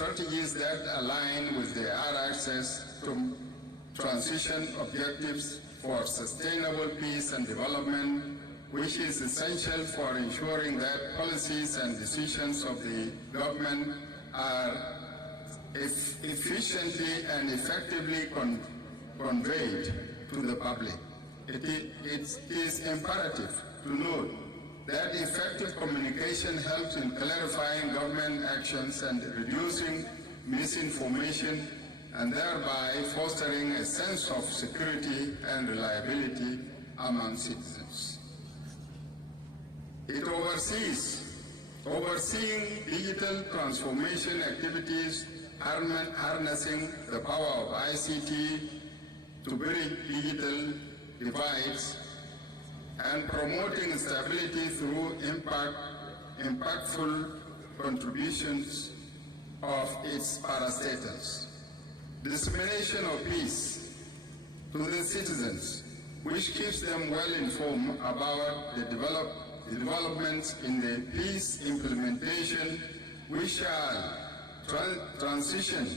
strategies that align with the R-ARCSS transition objectives for sustainable peace and development, which is essential for ensuring that policies and decisions of the government are efficiently and effectively conveyed to the public. It is imperative to note that effective communication helps in clarifying government actions and reducing misinformation, and thereby fostering a sense of security and reliability among citizens. It overseeing digital transformation activities, harnessing the power of ICT to bridge digital divides, and promoting stability through impactful contributions of its parastatals. Dissemination of peace to the citizens, which keeps them well informed about the developments in the peace implementation, which shall transition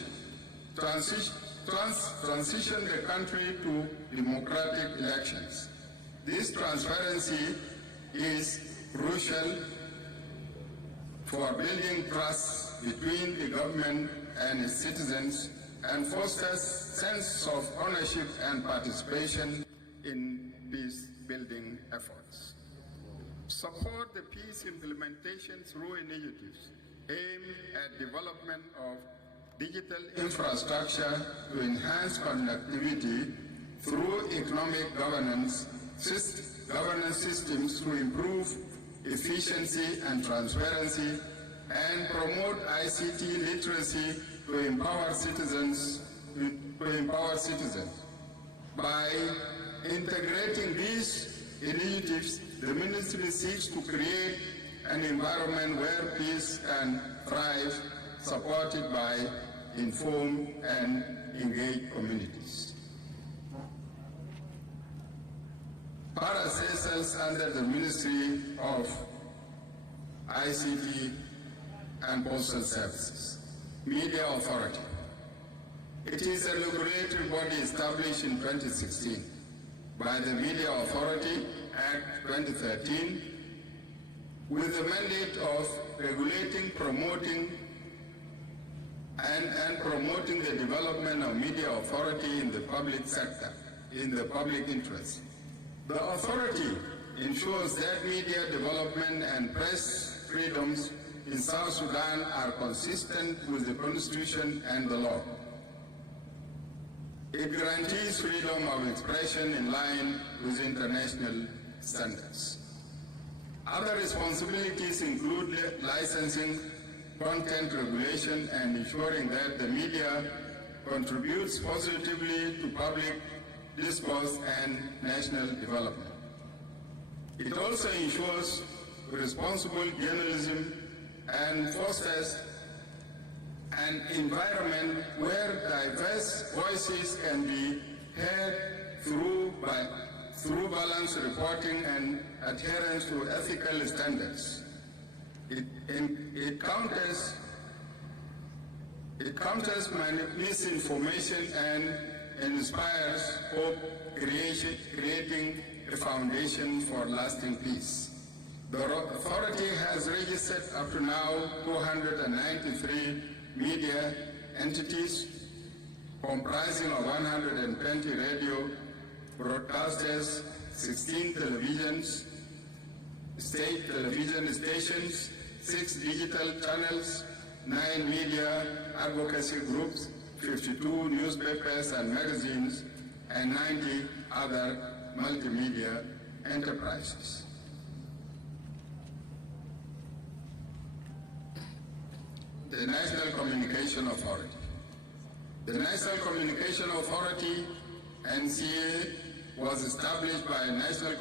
the country to democratic elections. This transparency is crucial for building trust between the government and its citizens and fosters sense of ownership and participation in peace-building efforts. Support the peace implementation through initiatives aimed at development of digital infrastructure to enhance connectivity through economic governance systems to improve efficiency and transparency, and promote ICT literacy to empower citizens. By integrating these initiatives, the ministry seeks to create an environment where peace can thrive, supported by informed and engaged communities. Parastatals under the Ministry of ICT and Postal Services, Media Authority. It is a regulatory body established in 2016 by the Media Authority Act 2013 with the mandate of regulating, promoting, and promoting the development of media authority in the public sector, in the public interest. The authority ensures that media development and press freedoms in South Sudan are consistent with the Constitution and the law. It guarantees freedom of expression in line with international standards. Other responsibilities include licensing, content regulation, and ensuring that the media contributes positively to public discourse and national development. It also ensures responsible journalism and fosters an environment where diverse voices can be heard through balanced reporting and adherence to ethical standards. It counters misinformation and inspires hope, creating a foundation for lasting peace. The authority has registered up to now 293 media entities comprising of 120 radio broadcasters, 16 televisions, state television stations, 6 digital channels, 9 media advocacy groups, 52 newspapers and magazines, and 90 other multimedia enterprises. The National Communication Authority. The National Communication Authority, NCA, was established by National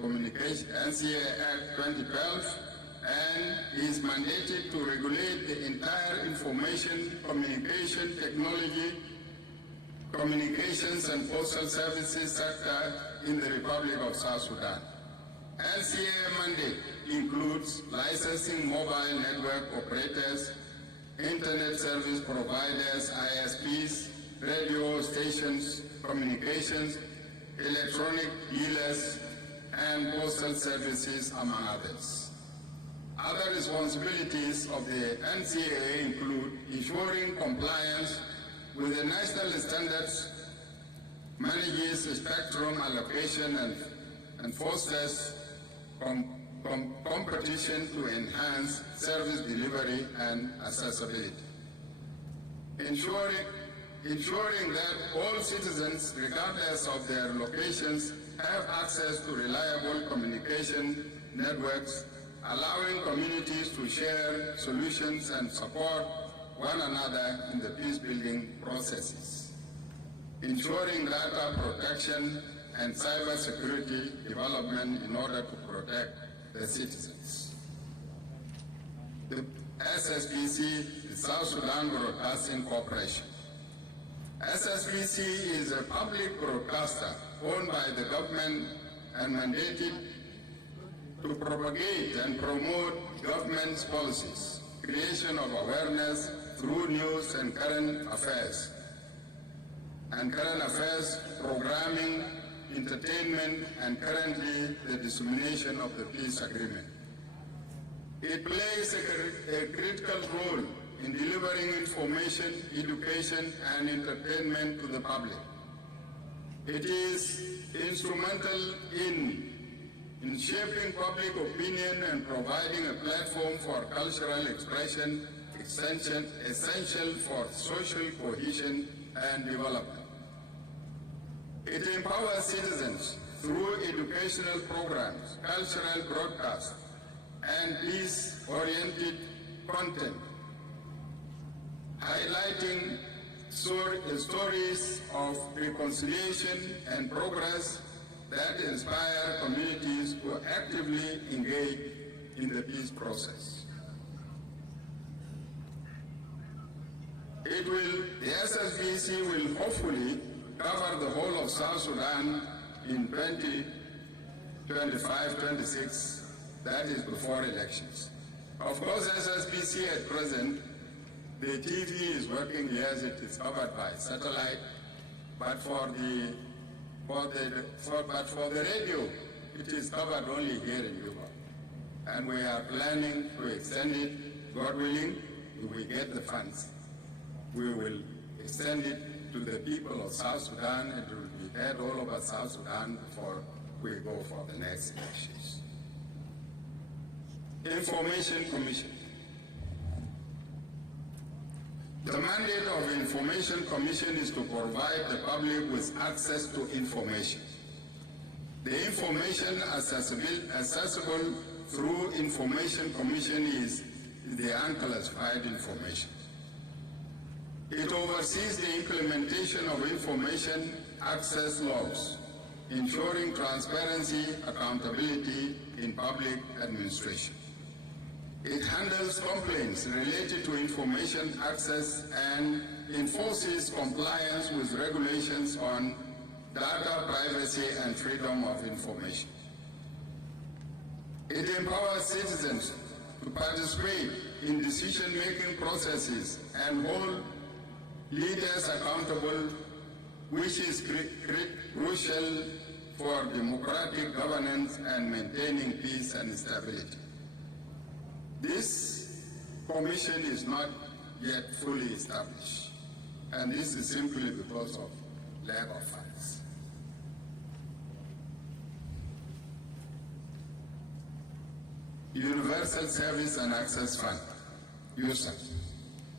Communication NCA Act 2012 and is mandated to regulate the entire information, communication technology, communications and postal services sector in the Republic of South Sudan. NCA mandate includes licensing mobile network operators, internet service providers, ISPs, radio stations, communications, electronic dealers, and postal services, among others. Other responsibilities of the NCAA include ensuring compliance with the national standards, manages spectrum allocation, and fosters competition to enhance service delivery and accessibility. Ensuring that all citizens, regardless of their locations, have access to reliable communication networks, allowing communities to share solutions and support one another in the peace-building processes. Ensuring data protection and cybersecurity development in order to protect the citizens. The SSBC, the South Sudan Broadcasting Corporation. SSBC is a public broadcaster owned by the government and mandated to propagate and promote government's policies, creation of awareness through news and current affairs programming, entertainment, and currently the dissemination of the peace agreement. It plays a critical role in delivering information, education, and entertainment to the public. It is instrumental in shaping public opinion and providing a platform for cultural expression, essential for social cohesion and development. It empowers citizens through educational programs, cultural broadcasts, and peace-oriented content, highlighting stories of reconciliation and progress that inspire communities to actively engage in the peace process. The SSBC will hopefully cover the whole of South Sudan in 2025-26, that is before elections. Of course, SSBC at present, the TV is working, yes, it is covered by satellite, but for the radio, it is covered only here in Juba. And we are planning to extend it, God willing, if we get the funds. We will extend it to the people of South Sudan, and it will be heard all over South Sudan before we go for the next elections. Information Commission. The mandate of Information Commission is to provide the public with access to information. The information accessible through Information Commission is the unclassified information. It oversees the implementation of information access laws, ensuring transparency, accountability in public administration. It handles complaints related to information access and enforces compliance with regulations on data privacy and freedom of information. It empowers citizens to participate in decision-making processes and hold leaders accountable, which is crucial for democratic governance and maintaining peace and stability. This commission is not yet fully established, and this is simply because of lack of funds. Universal Service and Access Fund, USAF.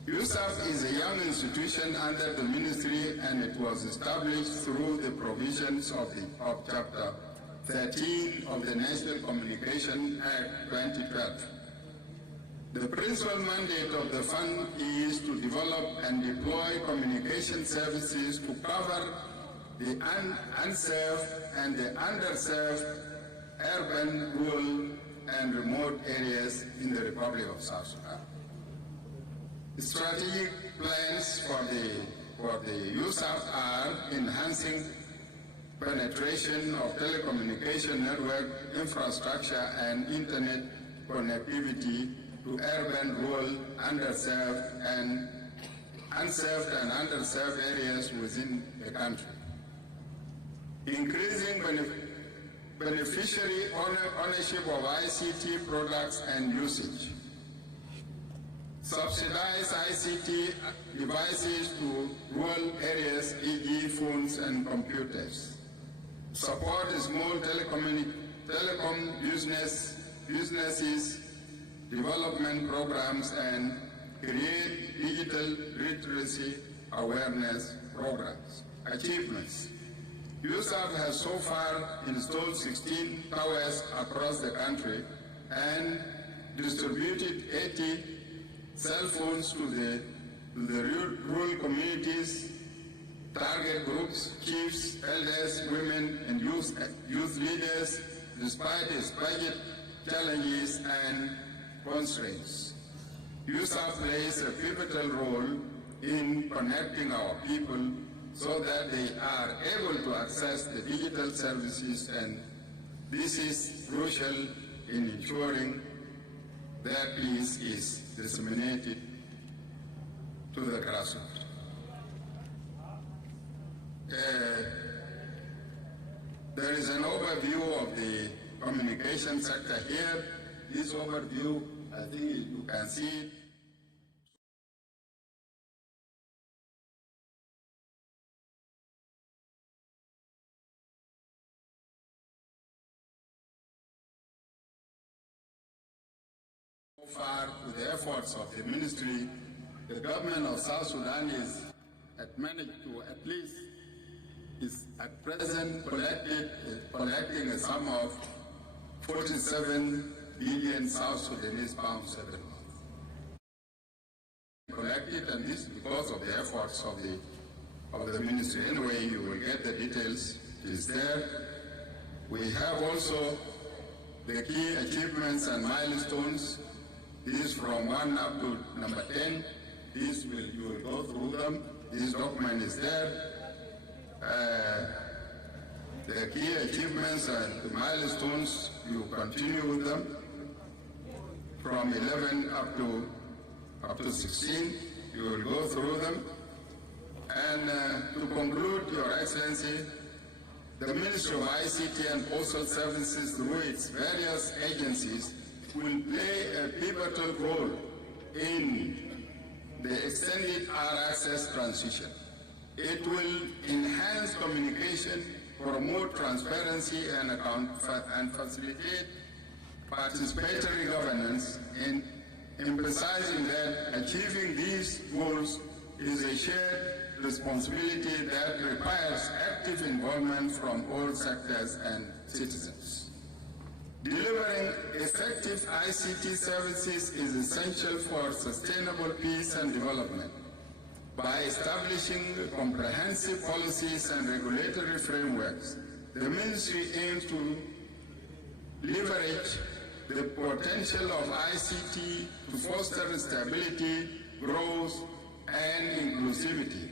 USAF is a young institution under the ministry, and it was established through the provisions of Chapter 13 of the National Communication Act 2012. The principal mandate of the fund is to develop and deploy communication services to cover the unserved and the underserved urban, rural, and remote areas in the Republic of South Sudan. Strategic plans for the USAF are enhancing penetration of telecommunication network infrastructure and internet connectivity to to urban, rural, underserved and unserved and underserved areas within the country. Increasing beneficiary ownership of ICT products and usage. Subsidize ICT devices to rural areas, e.g. phones and computers. Support small telecom businesses, development programs, and create digital literacy awareness programs. Achievements. USAF has so far installed 16 towers across the country and distributed 80 cell phones to the rural communities, target groups, chiefs, elders, women, and youth leaders, despite its budget challenges and constraints. USAF plays a pivotal role in connecting our people so that they are able to access the digital services, and this is crucial in ensuring that peace is disseminated to the grassroots. There is an overview of the communication sector here. This overview, I think you can see it. So far, with the efforts of the ministry, the government of South Sudan has managed to at least, is at present collecting a sum of 47 billion South Sudanese pounds every month. Collected, and this because of the efforts of the ministry. Anyway, you will get the details. It is there. We have also the key achievements and milestones. This from 1 up to number 10. You will go through them. This document is there. The key achievements and the milestones, you continue with them from 11 up to 16. You will go through them. And to conclude, Your Excellency, the Ministry of ICT and Postal Services, through its various agencies, will play a pivotal role in the extended R-ARCSS transition. It will enhance communication, promote transparency and facilitate participatory governance, in emphasizing that achieving these goals is a shared responsibility that requires active involvement from all sectors and citizens. Delivering effective ICT services is essential for sustainable peace and development. By establishing comprehensive policies and regulatory frameworks, the Ministry aims to leverage the potential of ICT to foster stability, growth, and inclusivity.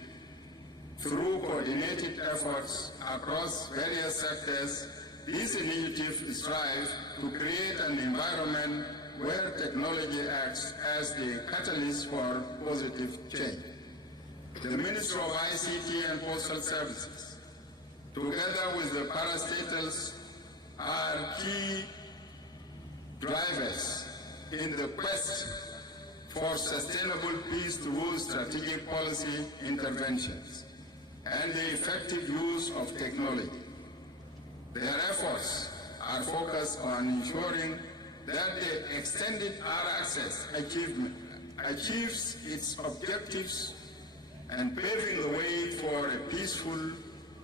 Through coordinated efforts across various sectors, these initiatives strive to create an environment where technology acts as the catalyst for positive change. The Ministry of ICT and Postal Services, together with the parastatals, are key drivers in the quest for sustainable peace through strategic policy interventions and the effective use of technology. Their efforts are focused on ensuring that the extended R-ARCSS achieves its objectives and paving the way for a peaceful,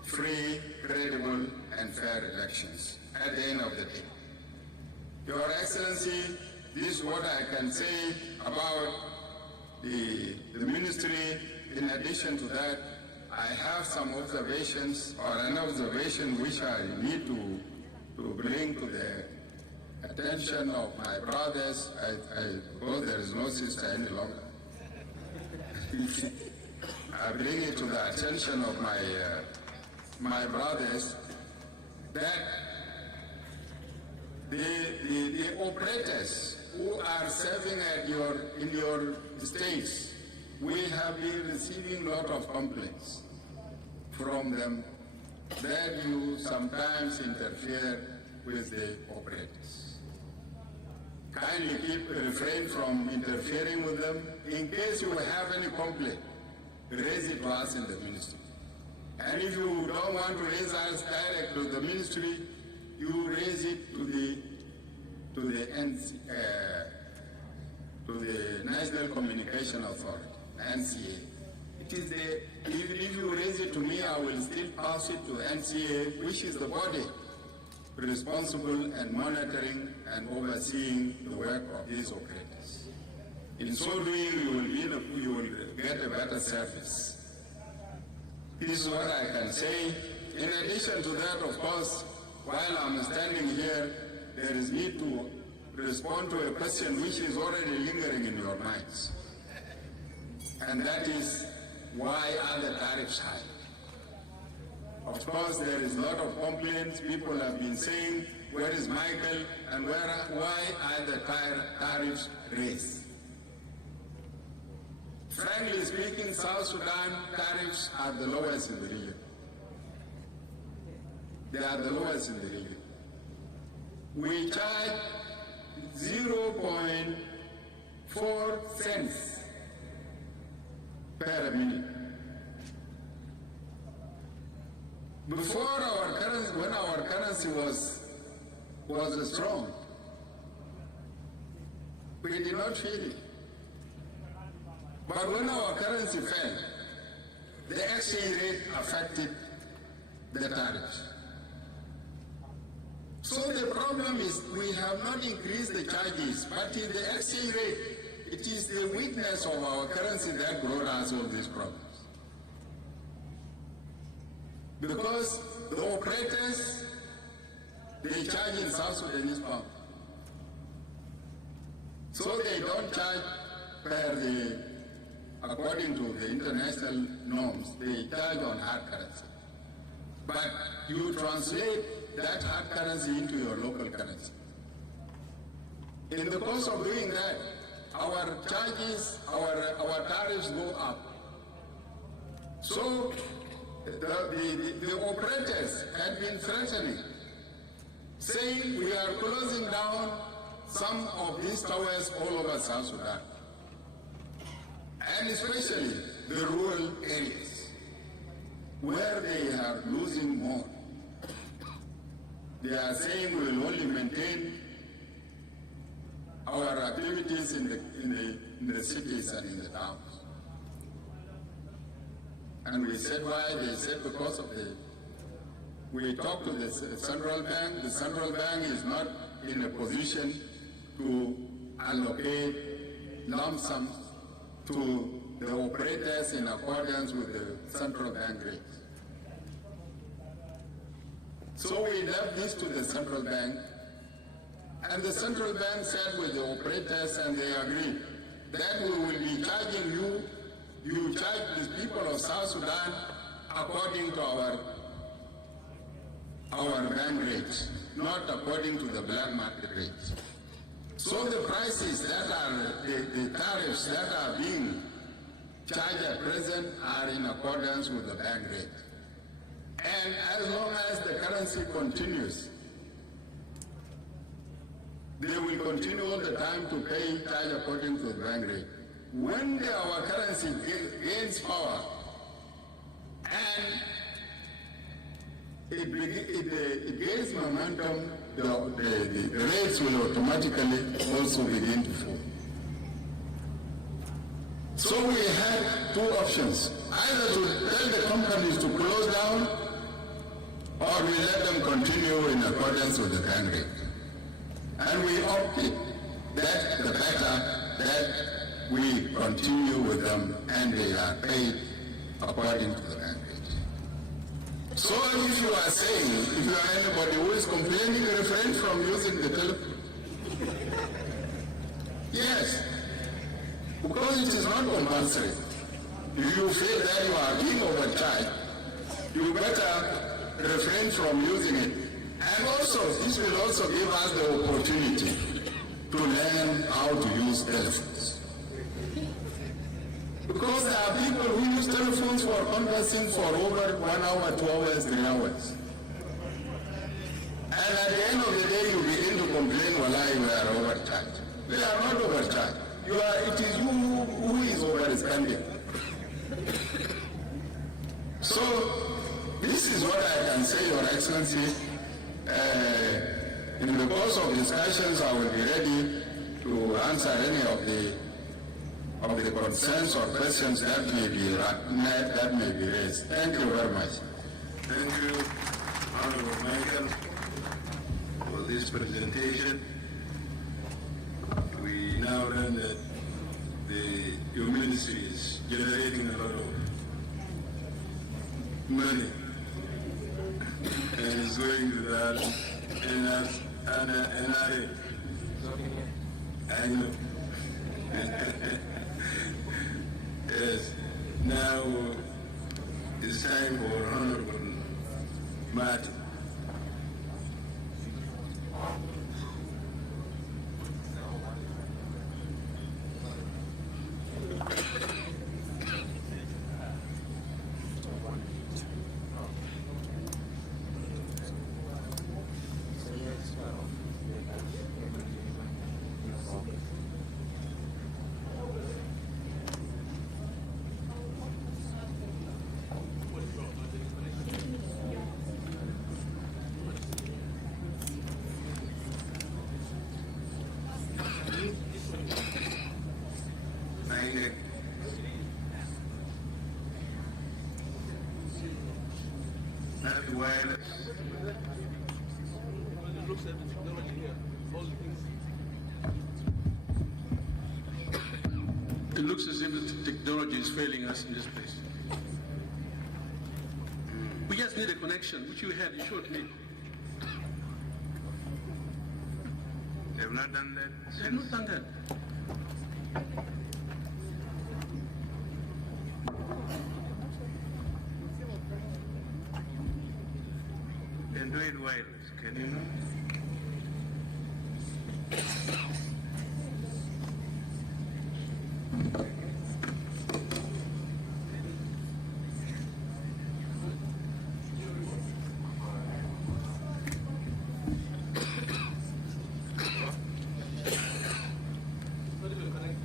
free, credible, and fair elections at the end of the day. Your Excellency, this is what I can say about the ministry. In addition to that, I have some observations, or an observation which I need to bring to the attention of my brothers. Because there is no sister any longer. I bring it to the attention of my brothers that the operators who are serving in your states, we have been receiving a lot of complaints from them that you sometimes interfere with the operators. Kindly refrain from interfering with them. In case you have any complaint, raise it to us in the ministry. And if you don't want to raise us direct to the ministry, you raise it to the National Communication Authority, NCA. It is if you raise it to me, I will still pass it to NCA, which is the body responsible and monitoring and overseeing the work of these operators. In so doing, you will get a better service. This is what I can say. In addition to that, of course, while I'm standing here, there is need to respond to a question which is already lingering in your minds. And that is, why are the tariffs high? Of course, there is a lot of complaints. People have been saying, where is Michael, and why are the tariffs raised? Frankly speaking, South Sudan tariffs are the lowest in the region. They are the lowest in the region. We charge 0.4 cents per minute. Before our currency, when our currency was strong, we did not feel it. But when our currency fell, the exchange rate affected the tariffs. So the problem is we have not increased the charges, but in the exchange rate, it is the weakness of our currency that brought us all these problems. Because the operators, they charge in South Sudanese pound. So they don't charge according to the international norms, they charge on hard currency. But you translate that hard currency into your local currency. In the course of doing that, our charges, our tariffs go up. So the operators had been threatening, saying we are closing down some of these towers all over South Sudan, and especially the rural areas where they are losing more. They are saying we will only maintain our activities in the cities and in the towns. And we said why? They said because of we talked to the central bank. The central bank is not in a position to allocate lump sums to the operators in accordance with the central bank rates. So we left this to the central bank, and the central bank said with the operators, and they agreed, that we will be charging you charge the people of South Sudan according to our bank rates, not according to the black market rates. So the prices that are, the tariffs that are being charged at present are in accordance with the bank rate. And as long as the currency continues, they will continue all the time to charge according to the bank rate. When our currency gains power and it gains momentum, the rates will automatically also begin to fall. So we had two options, either to tell the companies to close down, or we let them continue in accordance with the bank rate. And we opted that the better that we continue with them and they are paid according to the bank rate. So if you are saying, if you are anybody who is complaining, refrain from using the telephone. Yes, because it is not compulsory. If you feel that you are being overcharged, you better refrain from using it. And also, this will also give us the opportunity to learn how to use telephones. Because there are people who use telephones for conversing for over 1 hour, 2 hours, 3 hours. And at the end of the day, you begin to complain, well, you are overcharged. They are not overcharged. It is you who is overspending. So, this is what I can say, Your Excellency. In the course of discussions, I will be ready to answer any of the concerns or questions that may be raised. Thank you very much. Thank you, Honourable Michael, for this presentation. We now learn that your ministry is generating a lot of money and is going to that NRA. I know. Yes. Now it's time for Honourable Martin. It looks as if the technology is failing us in this place. We just need a connection, which you had, you showed me. They have not done that? They have not done that. Then do it wireless, can you know?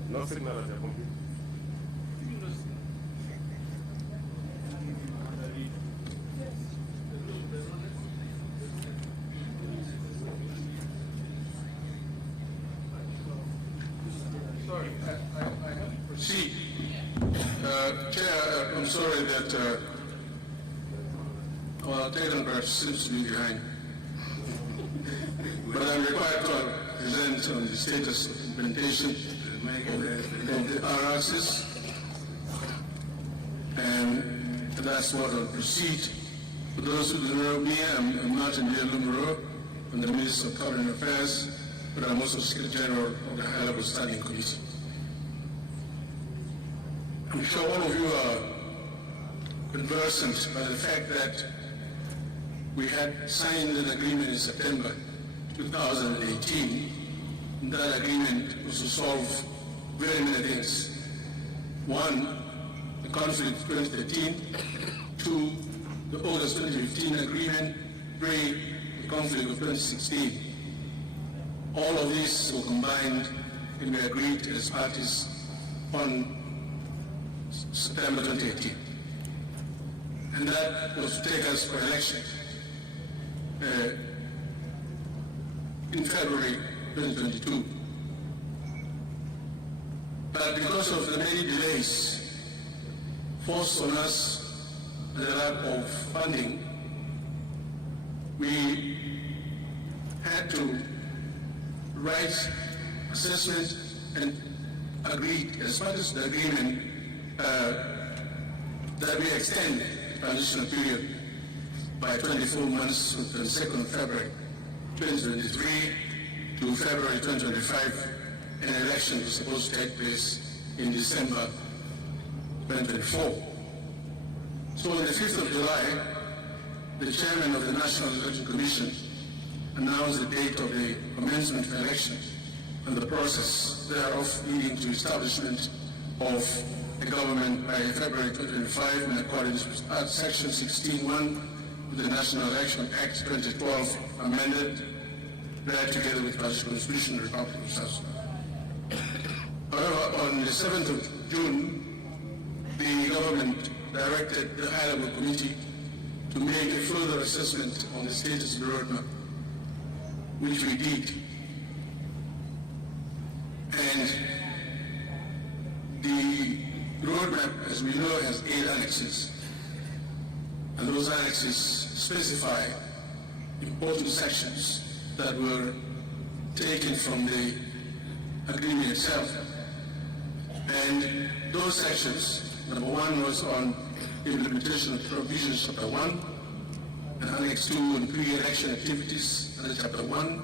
No signal at the computer. Sorry, I have to proceed. Chair, I'm sorry that our technocrat seems to be behind. But I'm required to present on the status of implementation of the R-ARCSS, and that's what I'll proceed. For those who don't know me, I'm Martin Lumuro. I'm the Minister of Foreign Affairs, but I'm also Secretary General of the High-Level Standing Committee. I'm sure all of you are conversant by the fact that we had signed an agreement in September 2018. And that agreement was to solve very many things. One, the conflict 2013. Two, the August 2015 agreement. Three, the conflict of 2016. All of these were combined and we agreed as parties on September 2018. And that was to take us for election in February 2022. But because of the many delays forced on us by the lack of funding, we had to write assessment and agreed as part of the agreement that we extend the transitional period by 24 months to the 2nd of February 2023 to February 2025, and an election was supposed to take place in December 2024. So on the 5th of July, the chairman of the National Election Commission announced the date of the commencement of the election and the process thereof leading to establishment of a government by February 2025 in accordance with Section 16(1) of the National Election Act 2012 amended, read together with the Constitution of the Republic of South Sudan. However, on the 7th of June, the government directed the high-level committee to make a further assessment on the status of the roadmap, which we did. And the roadmap, as we know, has 8 annexes. And those annexes specify important sections that were taken from the agreement itself. And those sections, number 1 was on implementation of provisions, chapter 1, and Annex 2 on pre-election activities, under chapter 1,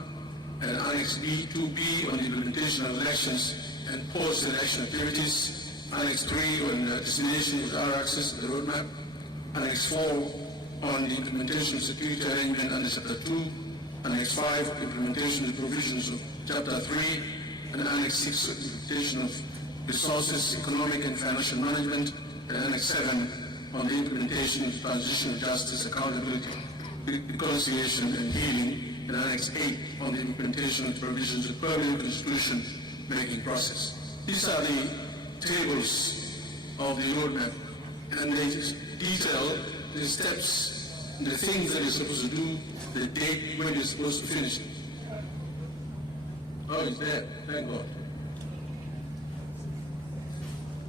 and Annex B, 2B on the implementation of elections and post-election activities, Annex 3 on destination with R-ARCSS, the roadmap, Annex 4 on the implementation of security arrangement under chapter 2, Annex 5, implementation of the provisions of chapter 3, and Annex 6, implementation of resources, economic and financial management, and Annex 7 on the implementation of transition of justice, accountability, reconciliation, and healing, and Annex 8 on the implementation of provisions of permanent constitution making process. These are the tables of the roadmap, and they detail the steps, the things that you're supposed to do, the date when you're supposed to finish it. Oh, it's there. Thank God.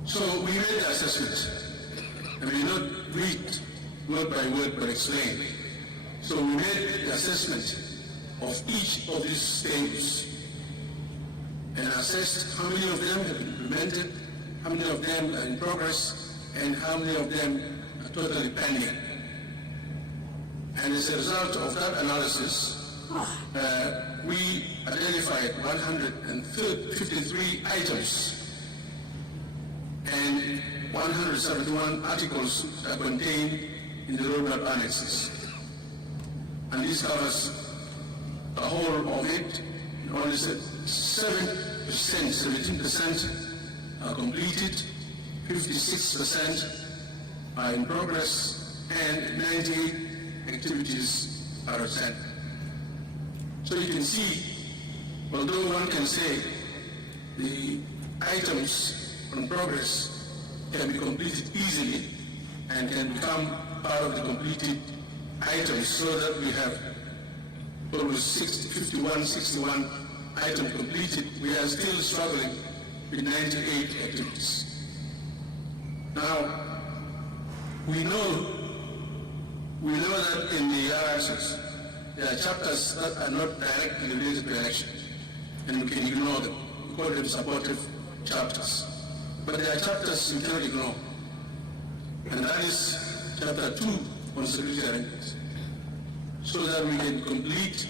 So we made the assessment, and we did not read word by word but explain. So we made the assessment of each of these stages and assessed how many of them have been implemented, how many of them are in progress, and how many of them are totally pending. And as a result of that analysis, we identified 153 items and 171 articles are contained in the roadmap annexes. And this covers the whole of it. Only 17% are completed, 56% are in progress, and 98 activities are assigned. So you can see, although one can say the items on progress can be completed easily and can become part of the completed items, so that we have almost 61 items completed, we are still struggling with 98 activities. Now, we know that in the R-ARCSS, there are chapters that are not directly related to elections, and we can ignore them. We call them supportive chapters. But there are chapters you cannot ignore, and that is chapter 2 on security arrangements, so that we can complete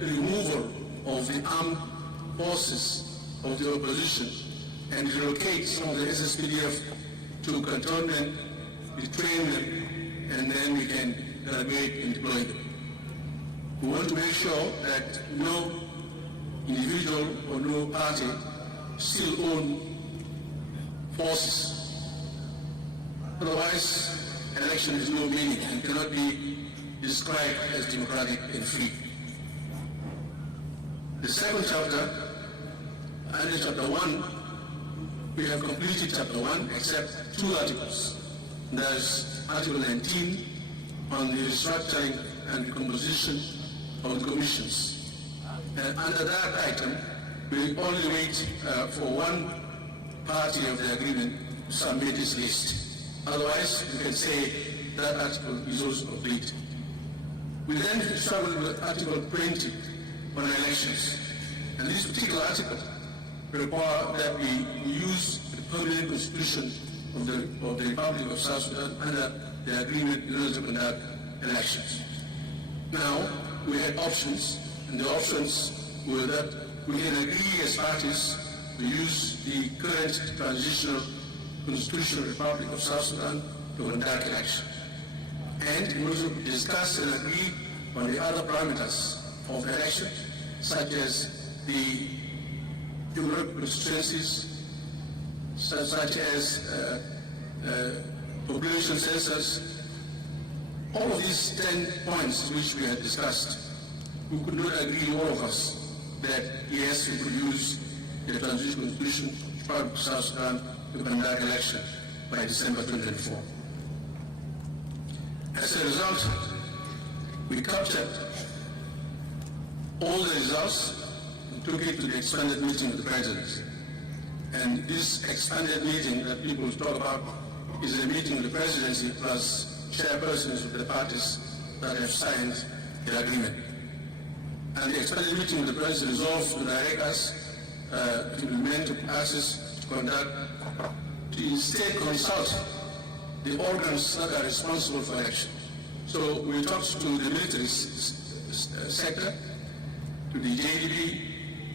removal of the armed forces of the opposition and relocate some of the SSPDF to cantonment, retrain them, and then we can graduate and deploy them. We want to make sure that no individual or no party still own forces. Otherwise, election has no meaning and cannot be described as democratic and free. The second chapter, under chapter 1, we have completed chapter 1 except 2 articles. There's Article 19 on the restructuring and recomposition of the commissions. And under that item, we only wait for one party of the agreement to submit its list. Otherwise, we can say that article is also complete. We then struggle with Article 20 on elections. And this particular article requires that we use the permanent constitution of the Republic of South Sudan under the agreement in order to conduct elections. Now, we had options, and the options were that we can agree as parties to use the current transitional constitutional Republic of South Sudan to conduct elections. And we also discuss and agree on the other parameters of the election, such as the geographical constituencies, such as population census, all of these 10 points which we had discussed, we could not agree, all of us, that yes, we could use the transition constitution to part of South Sudan to conduct election by December 2024. As a result, we captured all the results and took it to the expanded meeting of the president. And this expanded meeting that people talk about is a meeting of the presidency plus chairpersons of the parties that have signed the agreement. And the expanded meeting of the president resolved to direct us to implement access to conduct, to instead consult the organs that are responsible for election. So we talked to the military sector, to the JDB,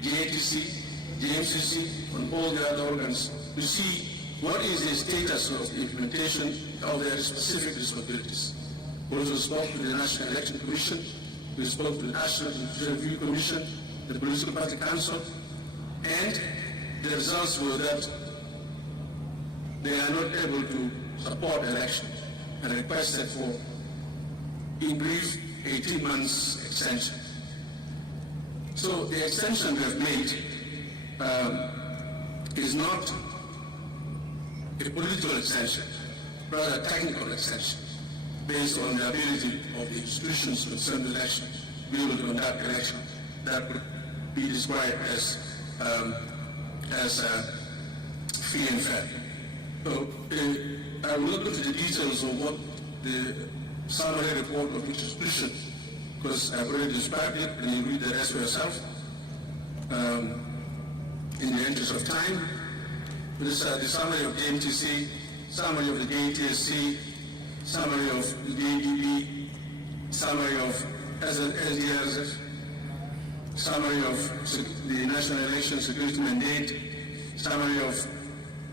JTC, JMCC, and all the other organs to see what is the status of the implementation of their specific responsibilities. We also spoke to the National Election Commission, we spoke to the National Judicial Review Commission, the Political Party Council, and the results were that they are not able to support election and requested for, in brief, 18 months extension. So the extension we have made is not a political extension, rather a technical extension, based on the ability of the institutions concerned with election to be able to conduct election that would be described as free and fair. So I will not go to the details of what the summary report of each institution, because I've already described it and you read the rest for yourself. In the interest of time, this is the summary of the MTC, summary of the JTSC, summary of the JDB, summary of SDRs, summary of the National Election Security Mandate, summary of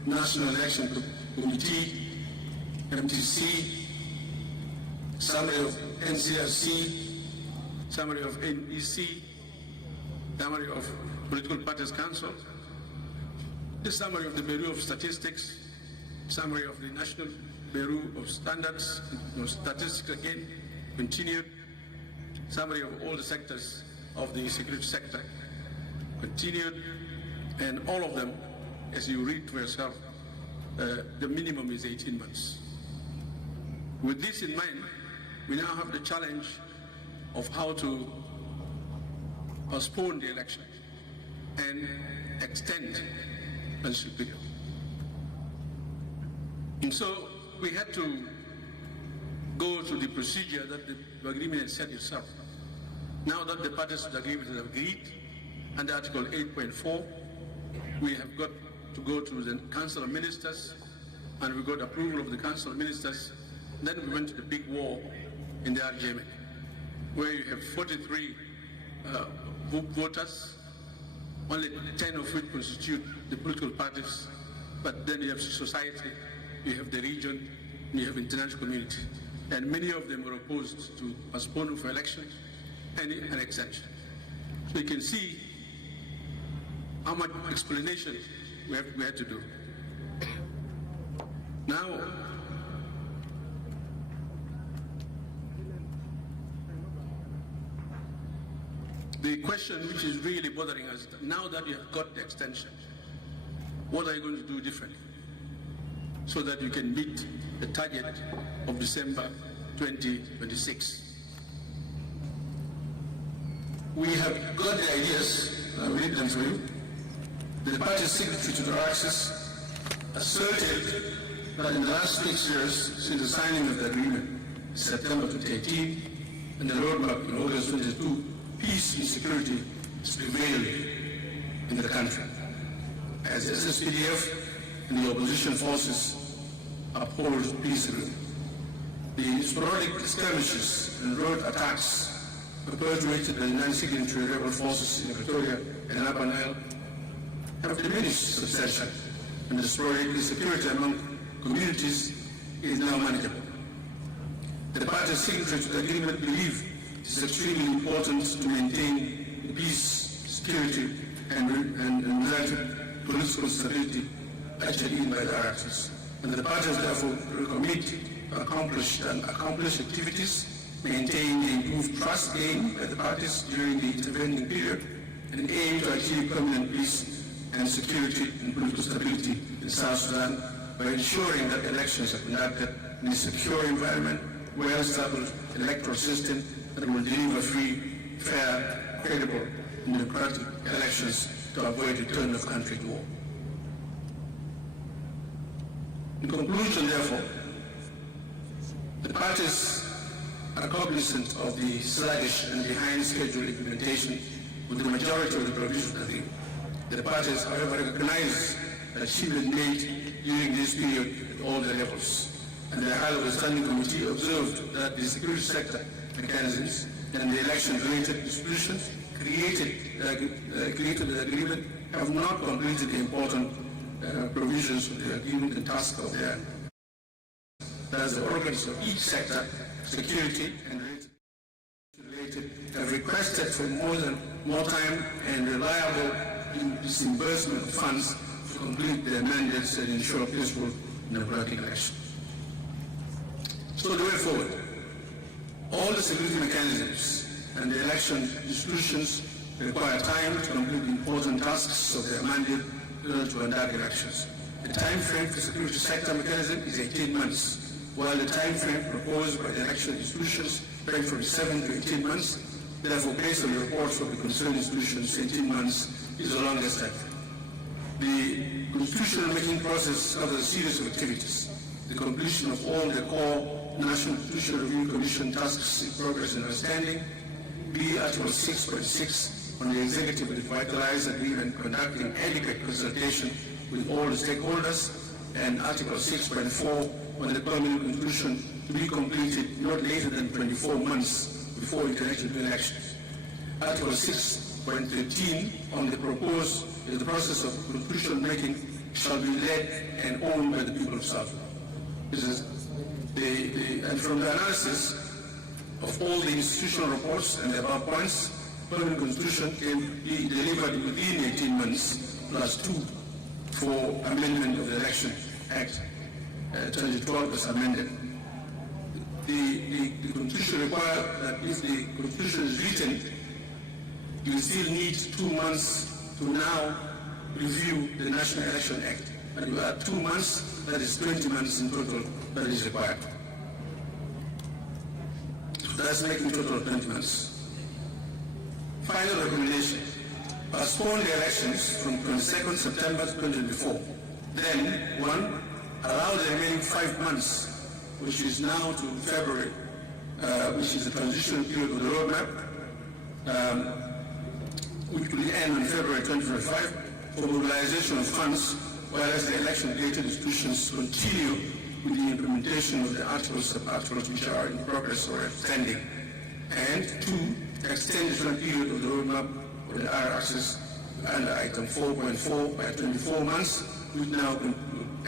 National Election Committee, MTC, summary of NCRC, summary of NEC, summary of Political Parties Council, the summary of the Bureau of Statistics, summary of the National Bureau of Standards, statistics again, continued, summary of all the sectors of the security sector, continued, and all of them, as you read for yourself, the minimum is 18 months. With this in mind, we now have the challenge of how to postpone the election and extend the period. And so we had to go to the procedure that the agreement had set itself. Now that the parties to the agreement have agreed, under Article 8.4, we have got to go to the Council of Ministers, and we got approval of the Council of Ministers. Then we went to the big war in the RGM, where you have 43 voters, only 10 of which constitute the political parties, but then you have society, you have the region, you have international community, and many of them were opposed to postponing for elections and an extension. So you can see how much explanation we had to do. Now, the question which is really bothering us, now that you have got the extension, what are you going to do differently so that you can meet the target of December 2026? We have got the ideas, I'll read them for you. The party secretary to the R-ARCSS asserted that in the last 6 years since the signing of the agreement, September 2018, and the roadmap in August 22, peace and security has prevailed in the country, as the SSPDF and the opposition forces uphold peace agreement. The sporadic skirmishes and road attacks perpetuated by the non-signatory rebel forces in Equatoria and Upper Nile have diminished substantially, and the sporadic insecurity among communities is now manageable. The parties signatory to the agreement believe it is extremely important to maintain the peace, security, and resulted political stability ushered in by the R-ARCSS. And the parties therefore recommit to accomplish activities, maintain the improved trust gained by the parties during the intervening period, and aim to achieve permanent peace and security and political stability in South Sudan by ensuring that elections are conducted in a secure environment, well-established electoral system that will deliver free, fair, credible, and democratic elections to avoid return of country to war. In conclusion, therefore, the parties are cognizant of the sluggish and behind-schedule implementation with the majority of the provisions of the agreement. The parties, however, recognize that achievement made during this period at all the levels, and the High-Level Standing Committee observed that the security sector mechanisms and the election-related institutions created the agreement have not completed the important provisions of the agreement and task of their as the organs of each sector, security and related, have requested for more time and reliable disbursement of funds to complete their mandates and ensure peaceful and democratic election. So the way forward, all the security mechanisms and the election institutions require time to complete the important tasks of their mandate in order to conduct elections. The time frame for security sector mechanism is 18 months, while the time frame proposed by the election institutions range from 7 to 18 months. Therefore, based on the reports of the concerned institutions, 18 months is the longest time. The constitutional making process covers a series of activities. The completion of all the core National Constitutional Review Commission tasks in progress and outstanding. B. Article 6.6 on the executive revitalized agreement conducting adequate consultation with all the stakeholders, and Article 6.4 on the permanent constitution to be completed not later than 24 months before international elections. Article 6.13 on the process of constitution making shall be led and owned by the people of Salva. This is and from the analysis of all the institutional reports and the above points, permanent constitution can be delivered within 18 months plus 2 for amendment of the Election Act 2012 as amended. The constitution requires that if the constitution is written, you still need 2 months to now review the National Election Act. And you add 2 months, that is 20 months in total that is required. So that's making total of 20 months. Final recommendation: postpone the elections from 22nd September 2024. Then, 1, allow the remaining 5 months, which is now to February, which is the transitional period of the roadmap, which will end on February 2025, for mobilization of funds, whereas the election-related institutions continue with the implementation of the articles which are in progress or outstanding. And 2, extend the current period of the roadmap of the R-ARCSS under item 4.4 by 24 months, which now will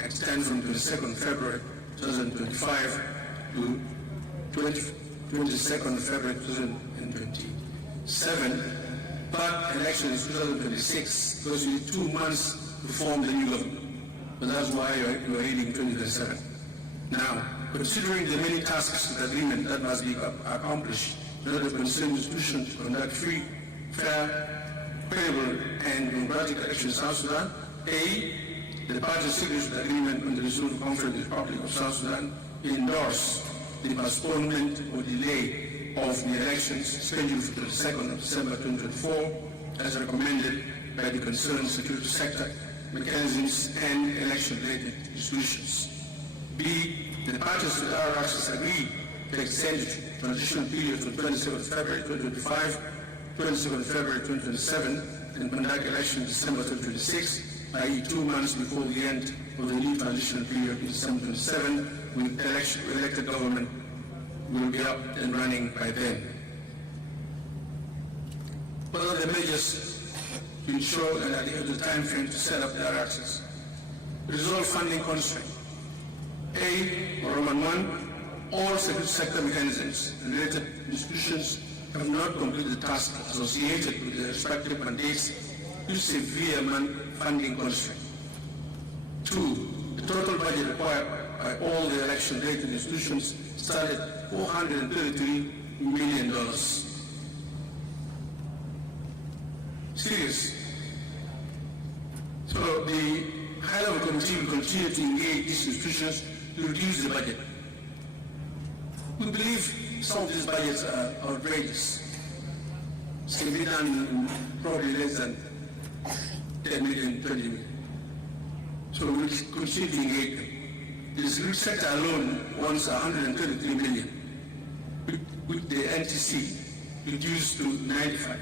extend from 22nd February 2025 to 22nd February 2027, but elections 2026, because you need 2 months to form the new government. But that's why you are reading 2027. Now, considering the many tasks of the agreement that must be accomplished in order to concern institutions to conduct free, fair, credible, and democratic elections in South Sudan, A, the parties signatories to the agreement on the Resolute Conference of the Republic of South Sudan endorse the postponement or delay of the elections scheduled for the 2nd of December 2024 as recommended by the concerned security sector mechanisms and election-related institutions. B, the parties to the R-ARCSS agree to extend the transitional period from 27th February 2025 to 27th February 2027 and conduct elections December 2026, i.e. 2 months before the end of the new transitional period in December 2027, when elected government will be up and running by then. What are the measures to ensure and adhere to the time frame to set up the R-ARCSS? Resolve funding constraint. A, or Roman 1, all security sector mechanisms and related institutions have not completed the task associated with their respective mandates severe funding constraint. Two, the total budget required by all the election-related institutions started at $433 million. Serious. So the high-level committee will continue to engage these institutions to reduce the budget. We believe some of these budgets are outrageous. It can be done in probably less than 10 million, 20 million. So we will continue to engage them. The security sector alone wants 133 million, with the NTC reduced to 95.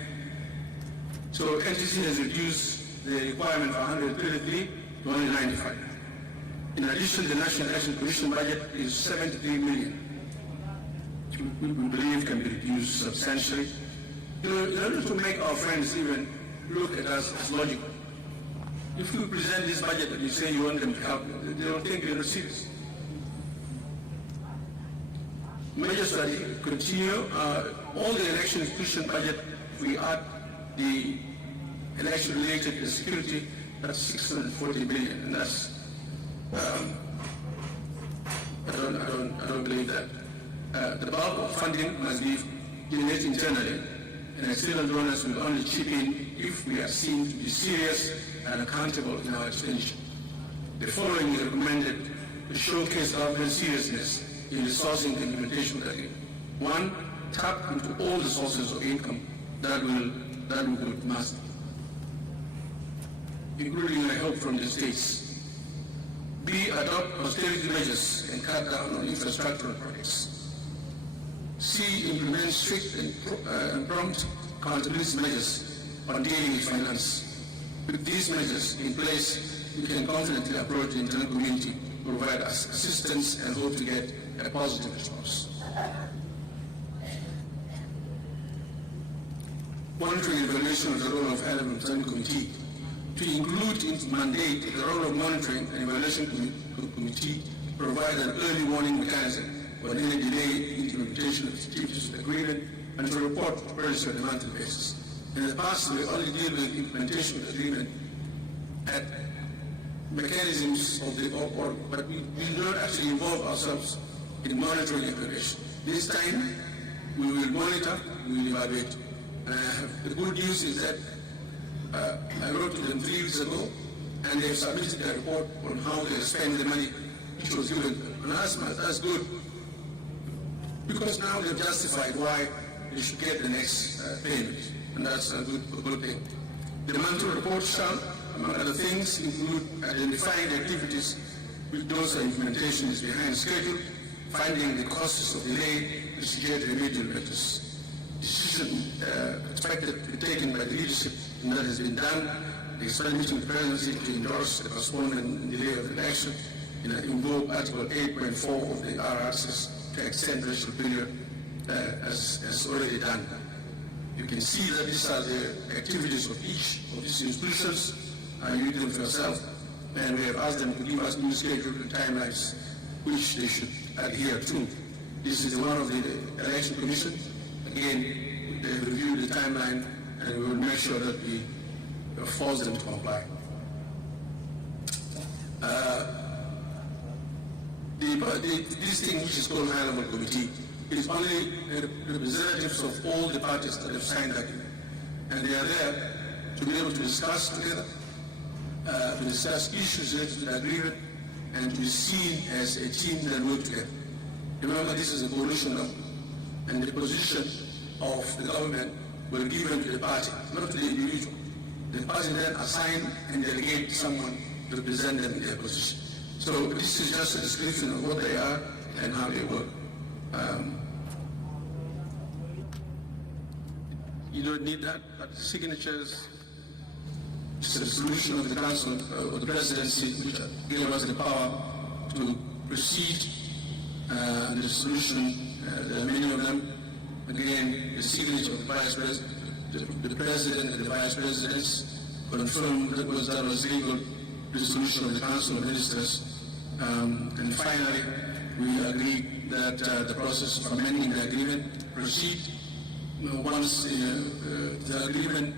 So NTC has reduced the requirement for 133 to only 95. In addition, the National Election Commission budget is 73 million, which we believe can be reduced substantially. In order to make our friends even look at us as logical, if you present this budget and you say you want them to help, they don't think you're serious. Measures that continue, all the election institution budget, we add the election-related security, that's 640 billion, and that's, I don't believe that. The bulk of funding must be generated internally, and external donors will only chip in if we are seen to be serious and accountable in our expenditure. The following is recommended to showcase government seriousness in resourcing the implementation of the agreement. One, tap into all the sources of income that we could master, including, I hope, from the states. B, adopt austerity measures and cut down on infrastructural projects. C, implement strict and prompt accountability measures on dealing with finance. With these measures in place, we can confidently approach the international community to provide us assistance and hope to get a positive response. Monitoring and evaluation of the role of high-level international committee. To include in its mandate the role of monitoring and evaluation committee, provide an early warning mechanism for any delay in the implementation of the activities of the agreement, and to report progress on a monthly basis. In the past, we only deal with implementation of the agreement at mechanisms of the but we do not actually involve ourselves in monitoring and evaluation. This time, we will monitor, we will evaluate. The good news is that I wrote to them 3 weeks ago, and they have submitted a report on how they spend the money which was given to them. And that's good, because now they've justified why they should get the next payment, and that's a good thing. The monthly report shall, among other things, include identifying the activities which those implementation is behind schedule, finding the causes of delay, and suggest remedial measures. Decision expected to be taken by the leadership, and that has been done. The expenditure of the presidency to endorse the postponement and delay of the election invoke Article 8.4 of the R-ARCSS to extend the election period as already done. You can see that these are the activities of each of these institutions. You read them for yourself, and we have asked them to give us new schedule and timelines which they should adhere to. This is one of the election commission. Again, they review the timeline, and we will make sure that we force them to comply. This thing which is called high-level committee is only representatives of all the parties that have signed that agreement. And they are there to be able to discuss together, to discuss issues related to the agreement, and to be seen as a team that work together. Remember, this is a coalition now, and the position of the government will be given to the party, not to the individual. The party then assign and delegate someone to represent them in their position. So this is just a description of what they are and how they work. You don't need that, but signatures, it's a resolution of the Council of the Presidency which gave us the power to proceed. The resolution, there are many of them. Again, the signature of the Vice President, the President and the Vice Presidents confirmed that was legal resolution of the Council of Ministers. And finally, we agreed that the process of amending the agreement proceed once the agreement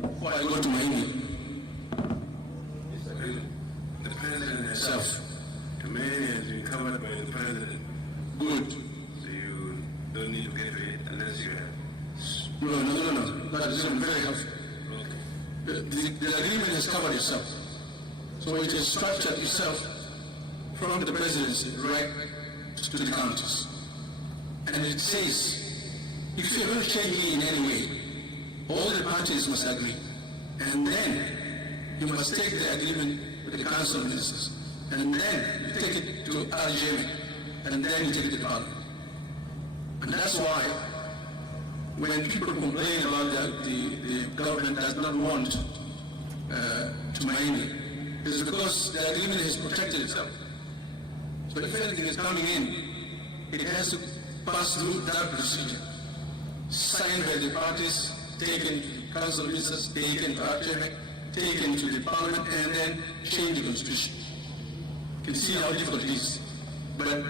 Why go to Mahini? The president Self. himself, Kameni has been covered by the president, Good. so you don't need to get to it unless you have. No. That is very helpful. Okay. The agreement has covered itself. So it has structured itself from the presidency right to the counties. And it says, if you're going to change it in any way, all the parties must agree. And then you must take the agreement with the council of ministers. And then you take it to RGM. And then you take it to parliament. And that's why when people complain about the government does not want to Mahini, it's because the agreement has protected itself. So if anything is coming in, it has to pass through that procedure, signed by the parties, taken to the council of ministers, taken to RGM, taken to the parliament, and then change the constitution. You can see how difficult it is. But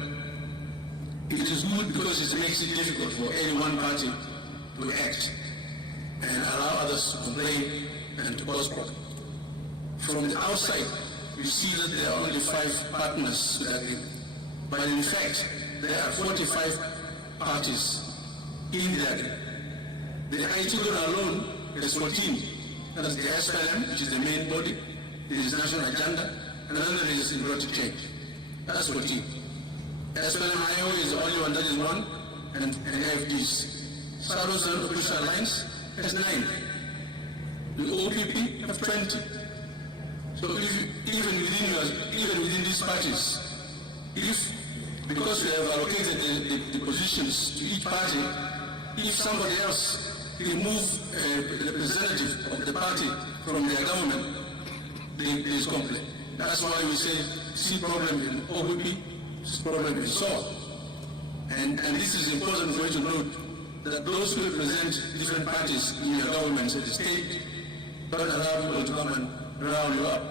it is good because it makes it difficult for any one party to act and allow others to complain and to cause problems. From the outside, you see that there are only 5 partners to the agreement. But in fact, there are 45 parties in the agreement. The Aitugan alone is 14. That's the SPLM, which is the main body. It is national agenda. And another is in road to change. That's 14. SPLM-IO is the only one that is 1, and AFDs. Salva's official alliance has 9. The OPP have 20. So even within these parties, because we have allocated the positions to each party, if somebody else remove a representative of the party from their government, there is complaint. That's why we say, see problem in OPP, see problem in SOA. And this is important for you to note, that those who represent different parties in your government at the state don't allow people to come and round you up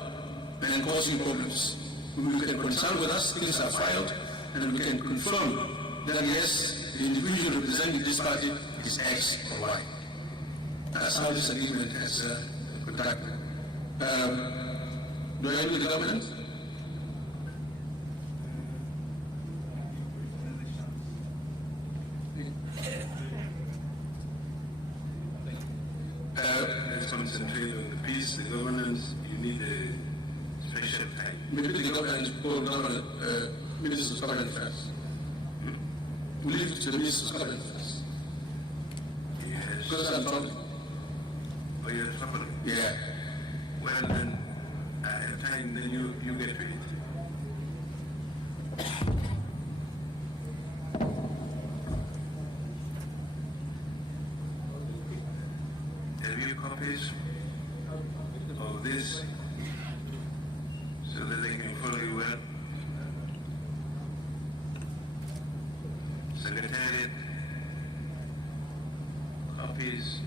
and cause you problems. You can consult with us, things are filed, and we can confirm that yes, the individual representing this party is X or Y. That's how this agreement has conducted. Do I agree with the government? Let's concentrate on the peace, the governance. You need a special time. Maybe the government will govern Minister of Government Affairs. We leave it to the Minister of Government Affairs. Yes. Because I'm talking. Oh, you're suffering. Yeah. Well, then, at a time, then you get to it. Have you copies of this so that they can follow you well? Secretariat, copies.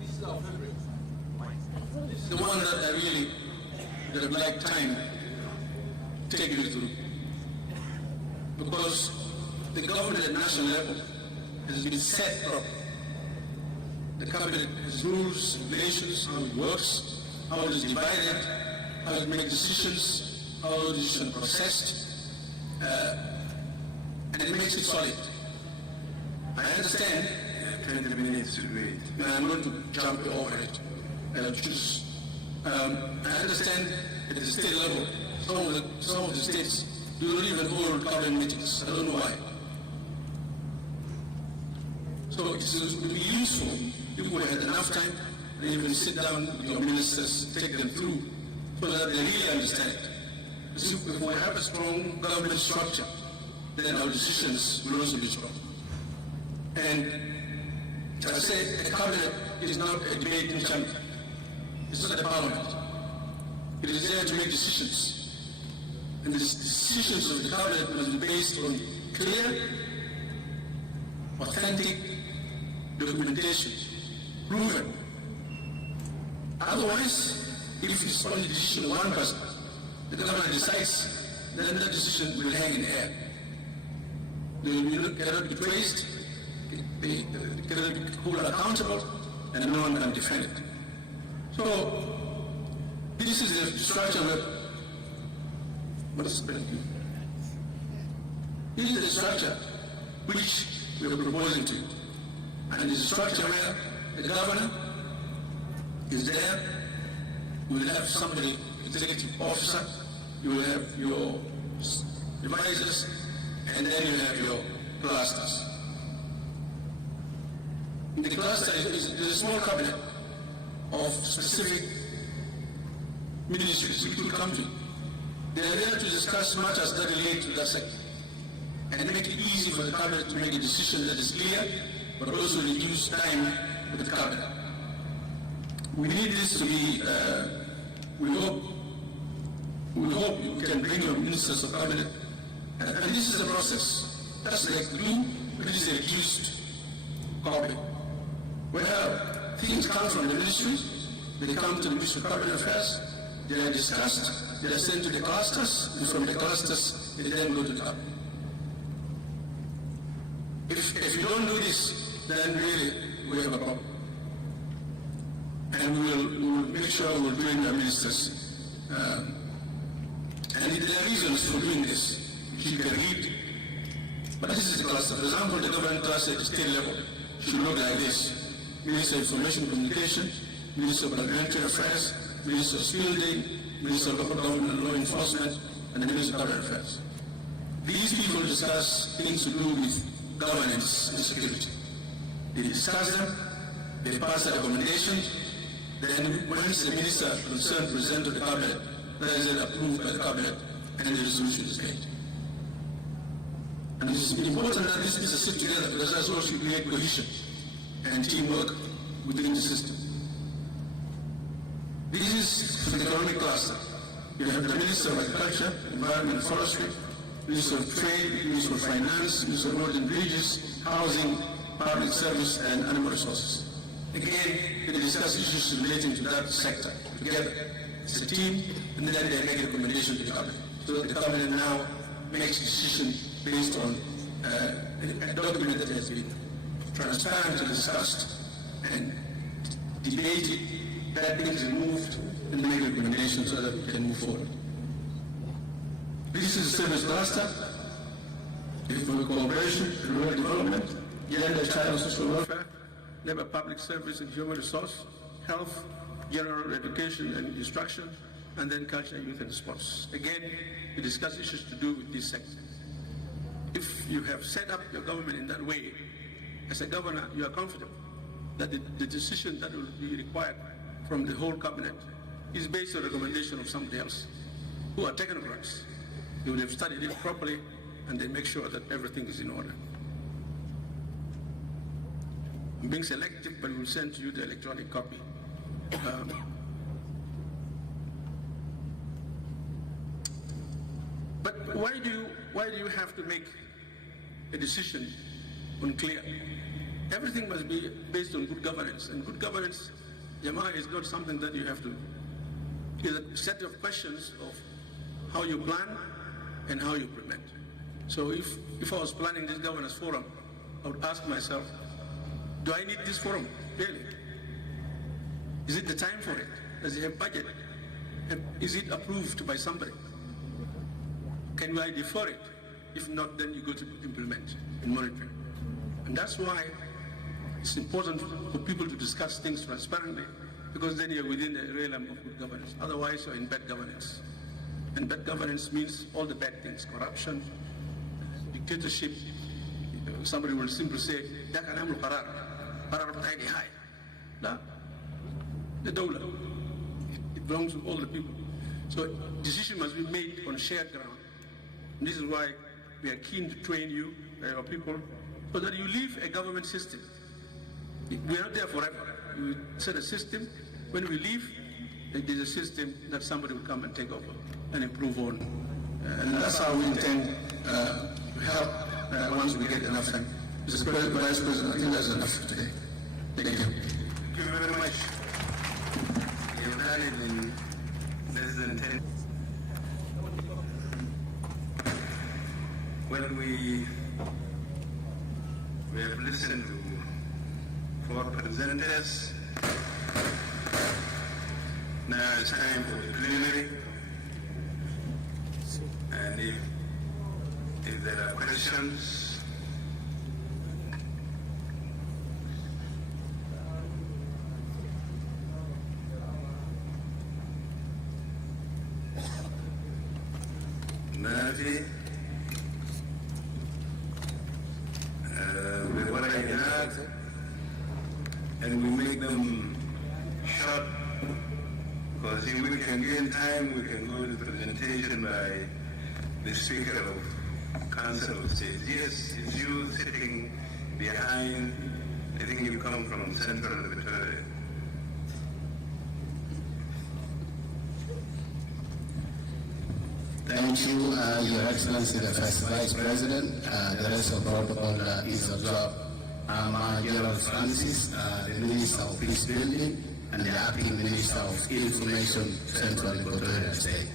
This is our favorite. This is the one that I really would like time to take you through. Because the government at national level has been set up. The cabinet has rules, regulations, how it works, how it is divided, how it makes decisions, how decisions are processed, and it makes it solid. I understand. 20 minutes to do it. And I'm going to jump over it and choose. I understand at the state level, some of the states do not even hold cabinet meetings. I don't know why. So it would be useful if we had enough time and even sit down with your ministers, take them through, so that they really understand. Because if we have a strong government structure, then our decisions will also be strong. And as I said, the cabinet is not a debating chamber. It's not a parliament. It is there to make decisions. And the decisions of the cabinet must be based on clear authentic documentation, proven. Otherwise, if it's only the decision of one person, the government decides, then that decision will hang in the air. They cannot be traced, they cannot be held accountable, and no one can defend it. So, this is the structure this is the structure which we are proposing to you. And it's a structure where the governor is there, you will have somebody, executive officer, you will have your advisors, and then you have your clusters. In the cluster is a small cabinet of specific ministries which will come to. They are there to discuss matters that relate to that sector and make it easy for the cabinet to make a decision that is clear, but also reduce time with the cabinet. We need this to be, we hope you can bring your ministers of cabinet, and this is the process. That's like glue, which is a reduced copy. Where things come from the ministries, they come to the Ministry of Cabinet Affairs, they are discussed, they are sent to the clusters, and from the clusters, they then go to the cabinet. If you don't do this, then really we have a problem. And we will make sure we'll bring the ministers. And there are reasons for doing this, which you can read. But this is the cluster. For example, the government cluster at the state level should look like this. Minister of Information and Communication, Minister of Parliamentary Affairs, Minister of Building, Minister of Government and Law Enforcement, and the Minister of Government Affairs. These people discuss things to do with governance and security. They discuss them, they pass a recommendation, then once the minister concerned presents to the cabinet, that is then approved by the cabinet, and the resolution is made. And it is important that these pieces sit together because that's also create cohesion and teamwork within the system. This is the economic cluster. You have the Minister of Agriculture, Environment and Forestry, Minister of Trade, Minister of Finance, Minister of Roads and Bridges, Housing, Public Service and Animal Resources. Again, they discuss issues relating to that sector together. It's a team, and then they make a recommendation to the cabinet. So the cabinet now makes a decision based on a document that has been transparently discussed and debated, that being removed, and make recommendations so that we can move forward. This is the service cluster, for cooperation, rural development, gender, child and social welfare, labor, public service and human resource, health, general education and instruction, and then culture, youth and sports. Again, we discuss issues to do with this sector. If you have set up your government in that way, as a governor, you are confident that the decision that will be required from the whole cabinet is based on recommendation of somebody else who are technocrats. They would have studied it properly and they make sure that everything is in order. I'm being selective, but we'll send to you the electronic copy. But why do you have to make a decision unclear? Everything must be based on good governance, and good governance, Jama, is not something that you have to. It's a set of questions of how you plan and how you implement. So if I was planning this governance forum, I would ask myself, do I need this forum, really? Is it the time for it? Does it have budget? Is it approved by somebody? Can I defer it? If not, then you go to implement and monitor. And that's why it's important for people to discuss things transparently, because then you're within the realm of good governance. Otherwise, you're in bad governance. And bad governance means all the bad things: corruption, dictatorship. Somebody will simply say, "Da kan amul qarar, qarar bta'ini hai." No, the dawla. It belongs to all the people. So decision must be made on shared ground. And this is why we are keen to train you, our people, so that you leave a government system. We are not there forever. We set a system. When we leave, there's a system that somebody will come and take over and improve on. And that's how we intend to help once we get enough time. Mr. Vice President, I think that's enough today. Thank you. Thank you very much. You've done it in less than 10. Well, we have listened to 4 presenters. Now it's time for the plenary. And if there are questions, Nafi, what I have, and we make them short, because if we can gain time, we can go to the presentation by the Speaker of Council of State. Yes, it's you sitting behind. I think you come from Central Equatoria. Thank you, Your Excellency, the First Vice President. The rest of the protocol is observed. I'm General Francis, the Minister of Peace Building and the Acting Minister of Information, Central Equatoria State.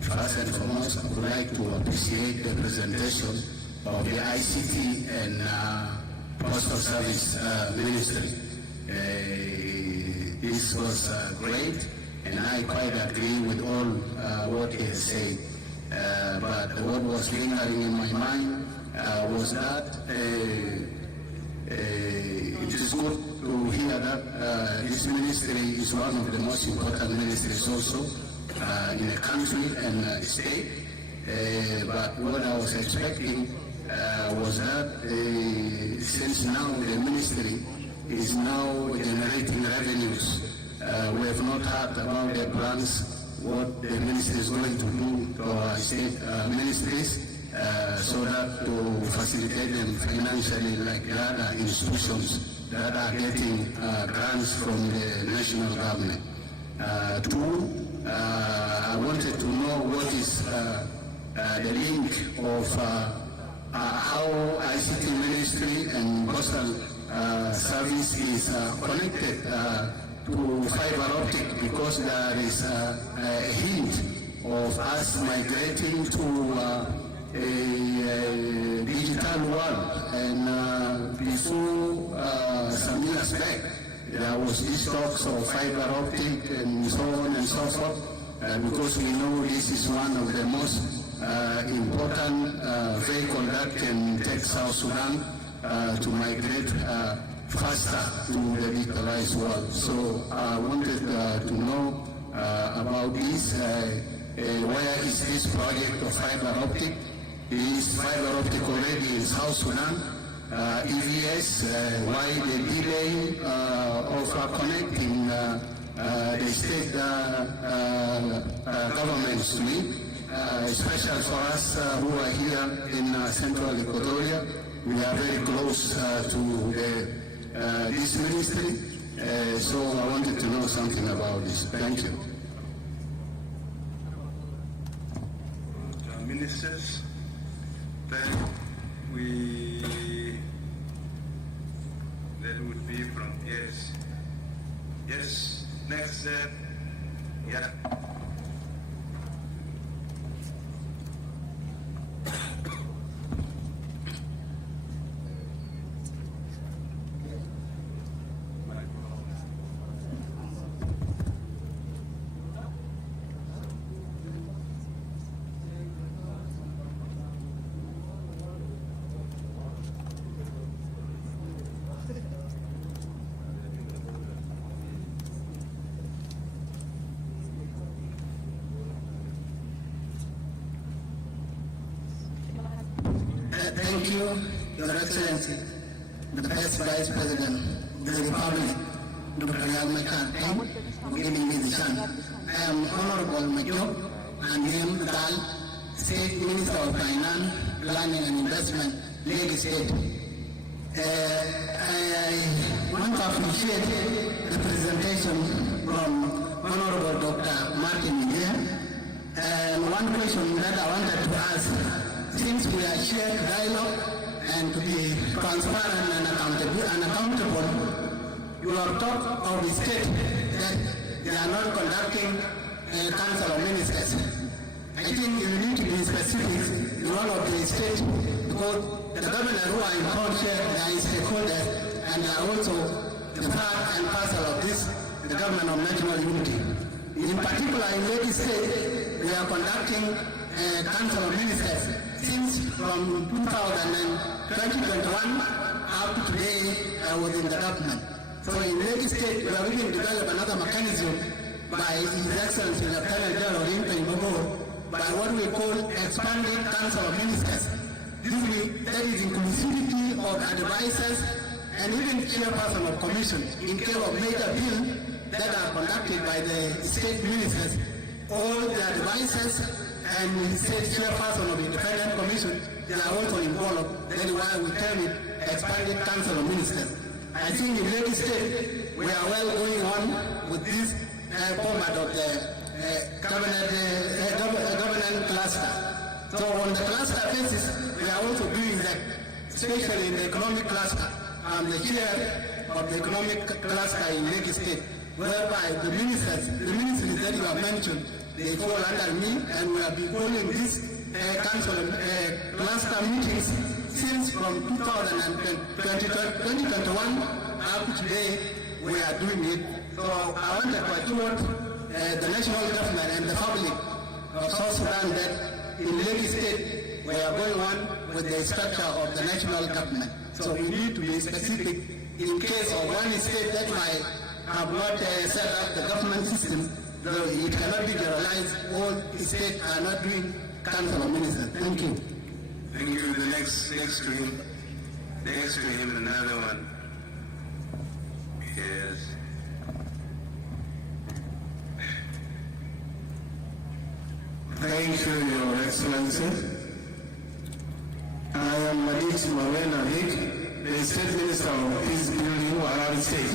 First and foremost, I would like to appreciate the presentation of the ICT and Postal Service Ministry. This was great, and I quite agree with all what he has said. But what was lingering in my mind was that it is good to hear that this ministry is one of the most important ministries also in a country and a state. But what I was expecting was that since now the ministry is now generating revenues, we have not heard about the plans, what the ministry is going to do to our state ministries, so that to facilitate them financially like the other institutions that are getting grants from the national government. Two, I wanted to know what is the link of how ICT ministry and postal service is connected to fiber optic, because there is a hint of us migrating to a digital world, and before some years back there was this talks of fiber optic and so on and so forth, because we know this is one of the most important vehicle that can take South Sudan to migrate faster to the digitalized world. So I wanted to know about this. Where is this project of fiber optic? Is fiber optic already in South Sudan? EVS, why the delay of connecting the state governments to it, especially for us who are here in Central Equatoria. We are very close to this ministry, so I wanted to know something about this. Thank you. Ministers, then that would be from yes, next yeah. Thank you, Your Excellency, the First Vice President of the Republic, Dr. Yalmakan, for giving me the chance. I am Honourable Majo and Him Dal, State Minister of Finance, Planning and Investment, Lagos State. I want to appreciate the presentation from Honourable Dr. Martin here. And one question that I wanted to ask, since we are shared dialogue and to be transparent and accountable, you have talked of the state that they are not conducting a council of ministers. I think you need to be specific in one of the states because the governors who are involved here, they are stakeholders and they are also the part and parcel of this, the government of national unity. In particular, in Lagos State, we are conducting a council of ministers since from 2021 up to today within the government. So in Lagos State, we are going to develop another mechanism by His Excellency Lieutenant General by what we call expanded council of ministers. That is inclusivity of advisors and even chairperson of commission in case of major bills that are conducted by the state ministers. All the advisors and the state chairperson of the independent commission, they are also involved. That is why we term it expanded council of ministers. I think in Lagos State, we are well going on with this format of the governance cluster. So on the cluster basis, we are also doing that, especially in the economic cluster. I'm the chair of the economic cluster in Lagos State, whereby the ministries that you have mentioned, they fall under me, and we have been holding this council cluster meetings since from 2021 up to today. We are doing it. So I want to assure the national government and the public of South Sudan that in Lagos State we are going on with the structure of the national government. So we need to be specific in case of one state that might have not set up the government system. It cannot be generalized. All states are not doing council of ministers. Thank you. Thank you. The next to him, another one. Yes. Thank you, Your Excellency. I am Madit Mawena Hik, the State Minister of Peace Building, R-ARCSS State.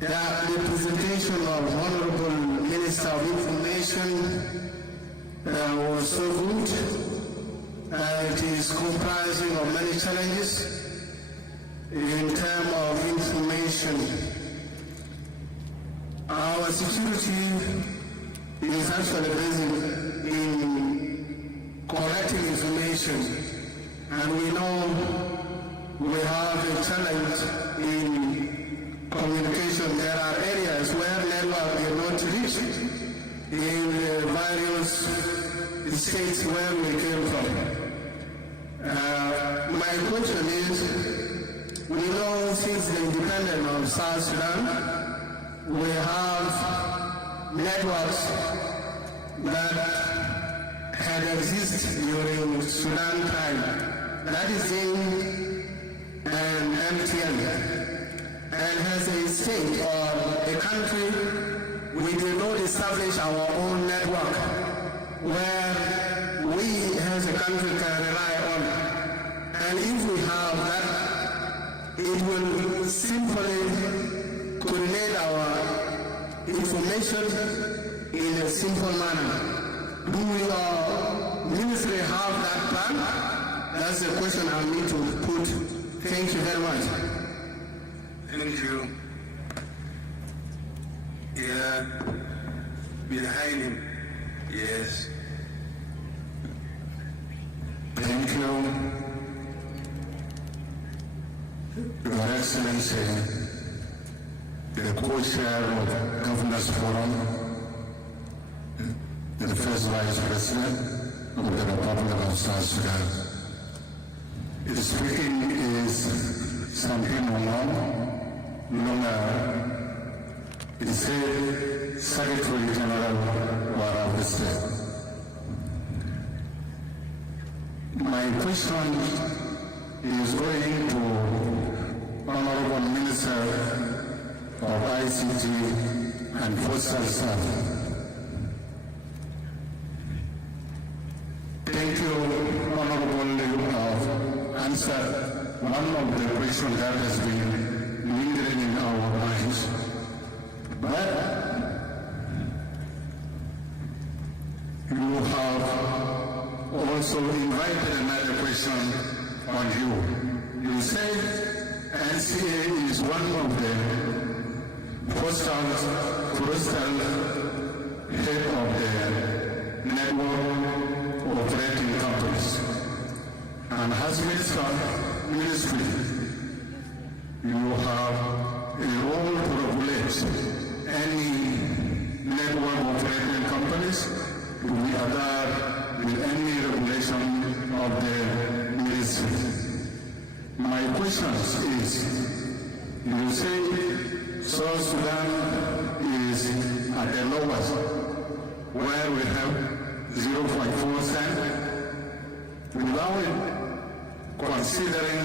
The presentation of Honourable Minister of Information was so good. It is comprising of many challenges in terms of information. Our security is actually based in collecting information, and we know we have a challenge in communication. There are areas where network is not reached in various states where we came from. My question is, we know since the independence of South Sudan, we have networks that had existed during Sudan time. That is in an MTN. And as a state or a country, we did not establish our own network where we as a country can rely on. And if we have that, it will simply coordinate our information in a simple manner. Do your ministry have that plan? That's the question I need to put. Thank you very much. Thank you. Yeah, behind him. Yes. Thank you, Your Excellency, the co-chair of Governors Forum, the first Vice President of the Republic of South Sudan. Speaking is something longer. It said Secretary General of the State. My question is going to Honourable Minister of ICT and Postal Staff. Thank you, Honourable, answer one of the questions that has been lingering in our minds. But you have also invited another question on you. You say NCA is one of the postal head of the network operating companies. And as ministry, you have a role to regulate any network operating companies to be adhered with any regulation of the ministry. My question is, you say South Sudan is at the lowest, where we have 0.4 cent, without considering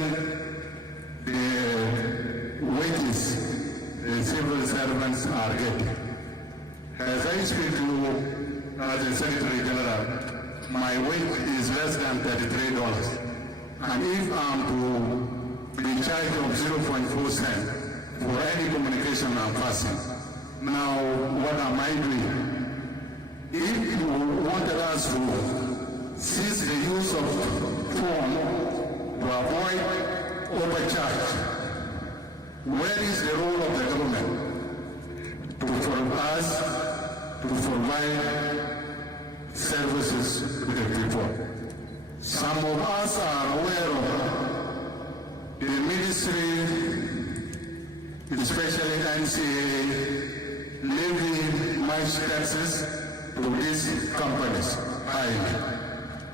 the wages the civil servants are getting. As I speak to you as the Secretary General, my wage is less than $33. And if I'm to be charged of 0.4 cent for any communication I'm passing, now what am I doing? If you wanted us to cease the use of phone to avoid overcharge, where is the role of the government for us to provide services to the people? Some of us are aware of the ministry, especially NCA, levying much taxes to these companies.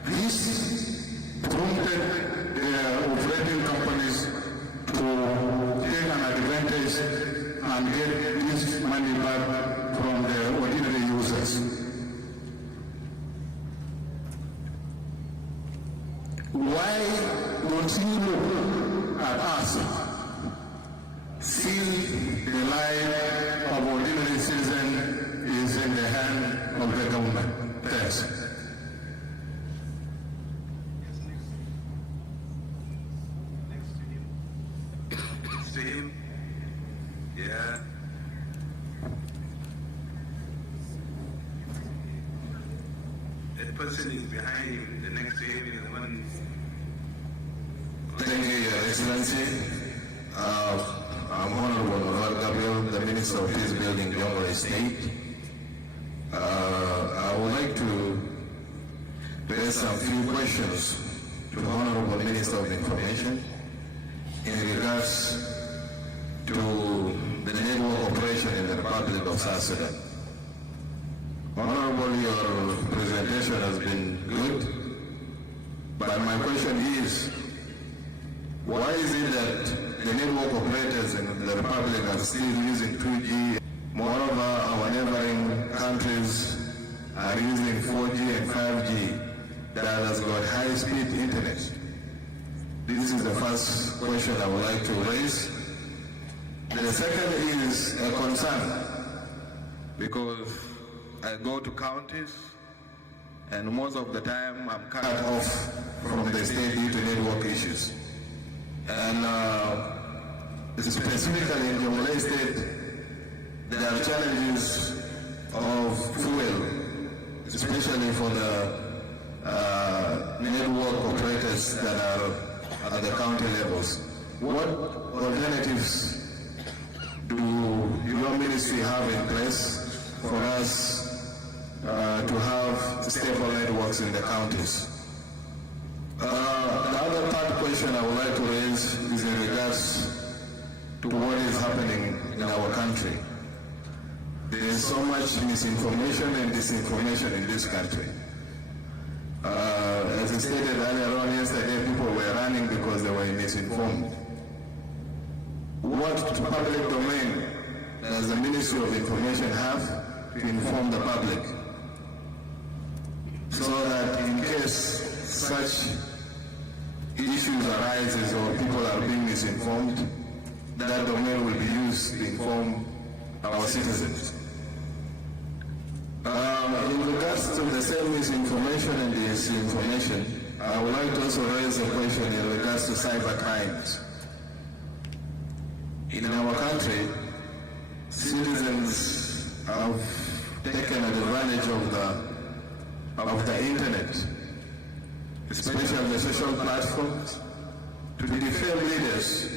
This prompted the operating companies to take an advantage and get this money back from the ordinary users. Why don't you look at us? See the life of ordinary citizen is in the hand of the government. Thanks. Steve? Yeah. The person is behind him. The next to him is the one. Thank you, Your Excellency. I'm Honourable Gabriel, the Minister of Peace Building, Jonglei State. I would like to raise some few questions to the Honourable Minister of Information in regards to the network operation in the Republic of South Sudan. Honourable, your presentation has been good, but my question is, why is it that the network operators in the Republic are still using 2G? Moreover, our neighboring countries are using 4G and 5G that has got high-speed internet. This is the first question I would like to raise. The second is a concern, because I go to counties and most of the time I'm cut off from the state due to network issues. And specifically in Jonglei State, there are challenges of fuel, especially for the network operators that are at the county levels. What alternatives do your ministry have in place for us to have stable networks in the counties? The other part question I would like to raise is in regards to what is happening in our country. There is so much misinformation and disinformation in this country. As I stated earlier on yesterday, people were running because they were misinformed. What public domain does the Ministry of Information have to inform the public, so that in case such issues arises or people are being misinformed, that domain will be used to inform our citizens? In regards to the same misinformation and disinformation, I would like to also raise a question in regards to cyber crimes. In our country, citizens have taken advantage of the internet, especially the social platforms, to defame leaders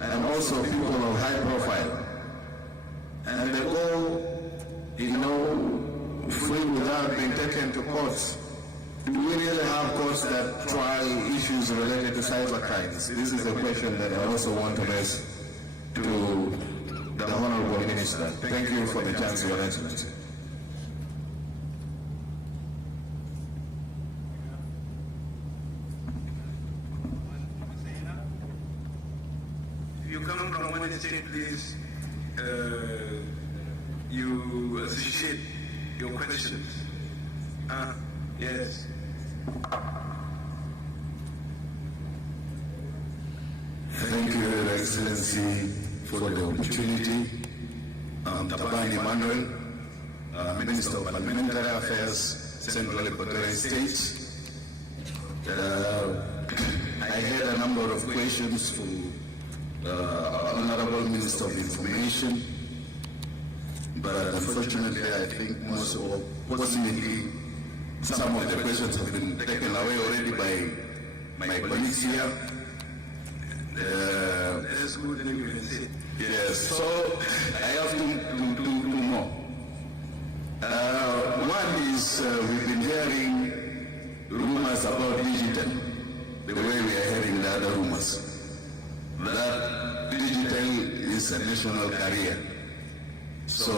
and also people of high profile. And they go, free without being taken to courts. Do we really have courts that try issues related to cyber crimes? This is a question that I also want to raise to the Honourable Minister. Thank you for the chance, Your Excellency. If you come from one state, please, you associate your questions. Yes. Thank you, Your Excellency, for the opportunity. Taban Emmanuel, Minister of Parliamentary Affairs, Central Equatorial State. I had a number of questions for Honourable Minister of Information, but unfortunately I think possibly some of the questions have been taken away already by my colleagues here. That's good, then you can say. Yes, so I have two more. One is we've been hearing rumors about digital, the way we are hearing the other rumors, that digital is a national career. So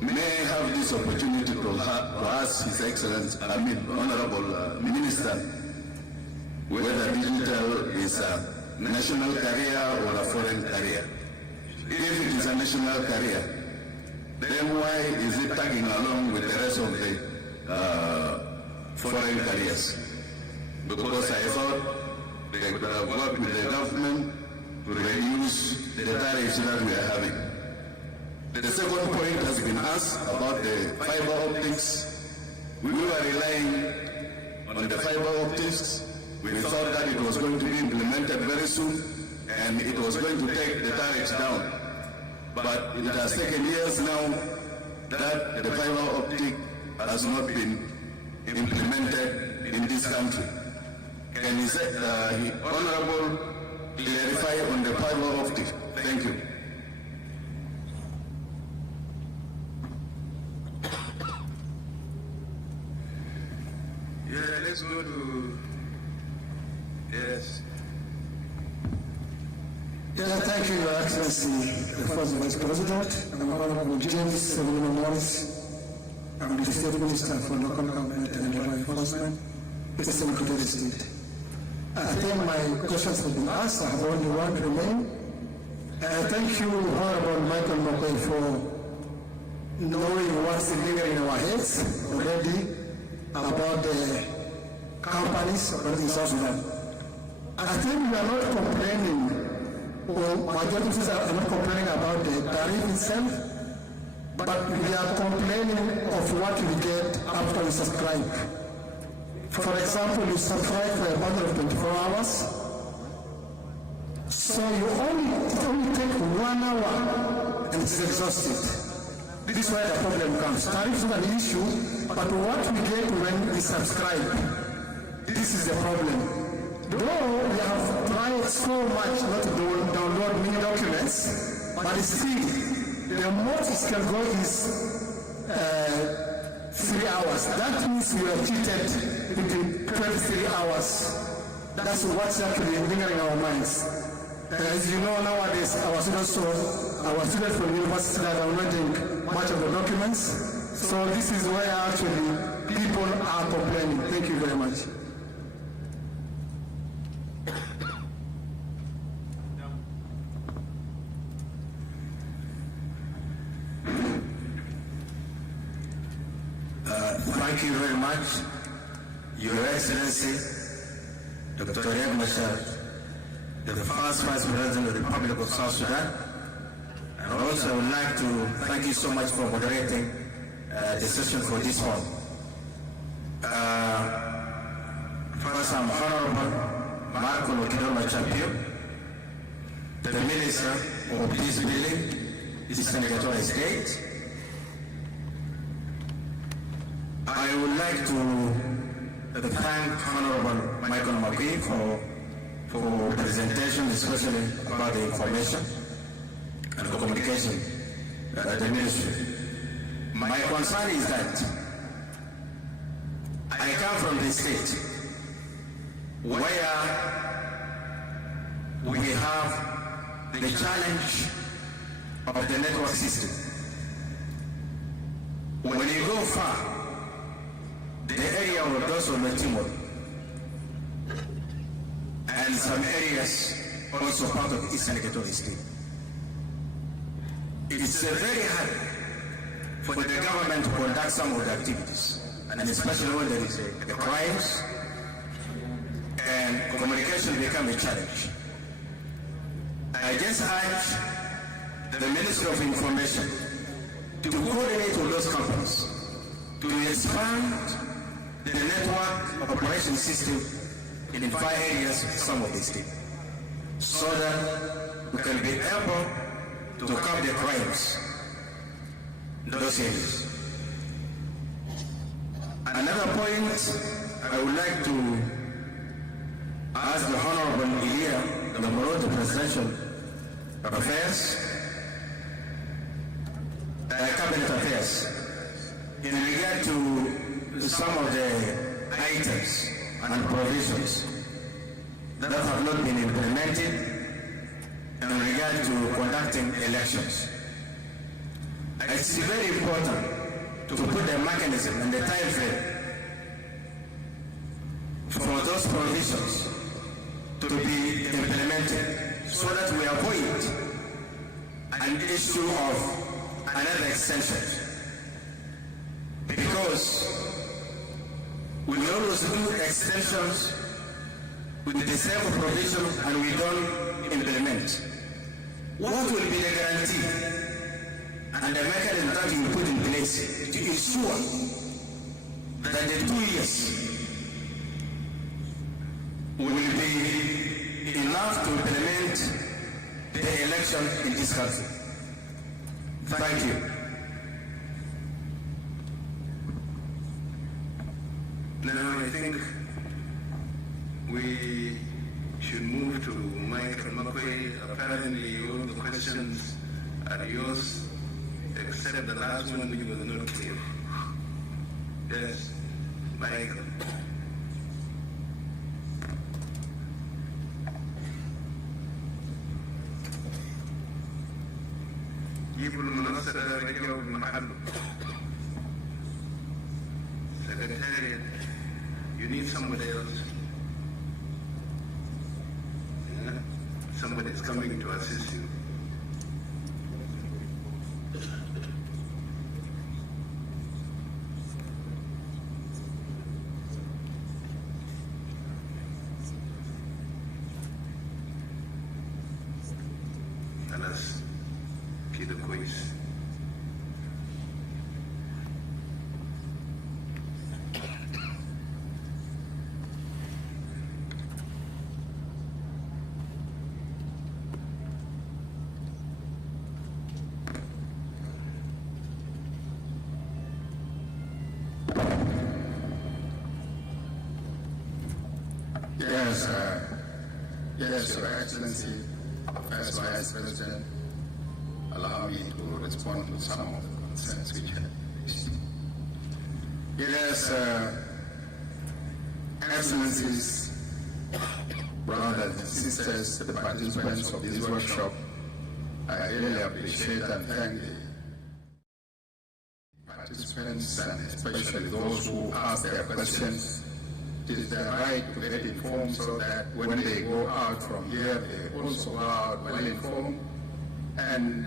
may I have this opportunity to ask His Excellency, Honourable Minister, whether digital is a national career or a foreign career? If it is a national career, then why is it tagging along with the rest of the foreign careers? Because I thought they could have worked with the government to reduce the tariffs that we are having. The second point has been asked about the fiber optics. We were relying on the fiber optics. We thought that it was going to be implemented very soon and it was going to take the tariffs down. But it has taken years now that the fiber optic has not been implemented in this country. Can His Honourable clarify on the fiber optic? Thank you. Yeah, let's go to... Yes. Yeah, thank you, Your Excellency, the First Vice President, and Honourable James Severino Morris. I'm the State Minister for Local Government and Law Enforcement, the Secretary of State. I think my questions have been asked. I have only one remain. Thank you, Honourable Michael McQuay, for knowing what's lingering in our heads already about the companies operating in South Sudan. I think we are not complaining, or majorities are not complaining about the tariff itself, but we are complaining of what we get after we subscribe. For example, you subscribe for a bundle of 24 hours, so it only takes 1 hour and it's exhausted. This is where the problem comes. Tariff is not an issue, but what we get when we subscribe, this is the problem. Though we have tried so much not to download many documents, but still, the most it can go is 3 hours. That means we are cheated within 23 hours. That's what's actually lingering in our minds. As you know, nowadays, our students from university are downloading much of the documents. So this is where actually people are complaining. Thank you very much. Thank you very much, Your Excellency, Dr. Riek Machar, the first Vice President of the Republic of South Sudan. And also I would like to thank you so much for moderating the session for this one. First, I'm Honourable Marco Lokidoma Champion, the Minister of Peace Building, Eastern Equatorial State. I would like to thank Honourable Michael McQueen for presentation, especially about the information and communication at the ministry. My concern is that I come from the state where we have the challenge of the network system. When you go far, the area of Dosso Timor and some areas also part of Eastern Equatoria State, it's very hard for the government to conduct some of the activities, and especially when there is a crimes and communication become a challenge. I just urge the Ministry of Information to coordinate with those companies to expand the network operation system in 5 areas, some of the state, so that we can be able to curb the crimes in those areas. Another point I would like to ask the Honourable the Presidential Affairs, Cabinet Affairs, in regard to some of the items and provisions that have not been implemented in regard to conducting elections. It's very important to put the mechanism and the time frame for those provisions to be implemented so that we avoid an issue of another extension. Because we always do extensions with the same provision and we don't implement. What will be the guarantee and the mechanism that you put in place to ensure that the 2 years will be enough to implement the election in this country? Thank you. Now I think we should move to Mike and McQuay. Apparently all the questions are yours, except the last one which was not clear. Yes, Mike. جيبوا المنصة رجعوا بالمحل. Secretariat, you need somebody else. Yeah? Somebody is coming to assist you. Tell us, keep the quiz. Yes, Your Excellency, First Vice President, allow me to respond to some of the concerns which have raised. Yes, Excellencies, brothers and sisters, the participants of this workshop, I really appreciate and thank the participants and especially those who ask their questions. It is their right to get informed so that when they go out from here, they also go out well informed. And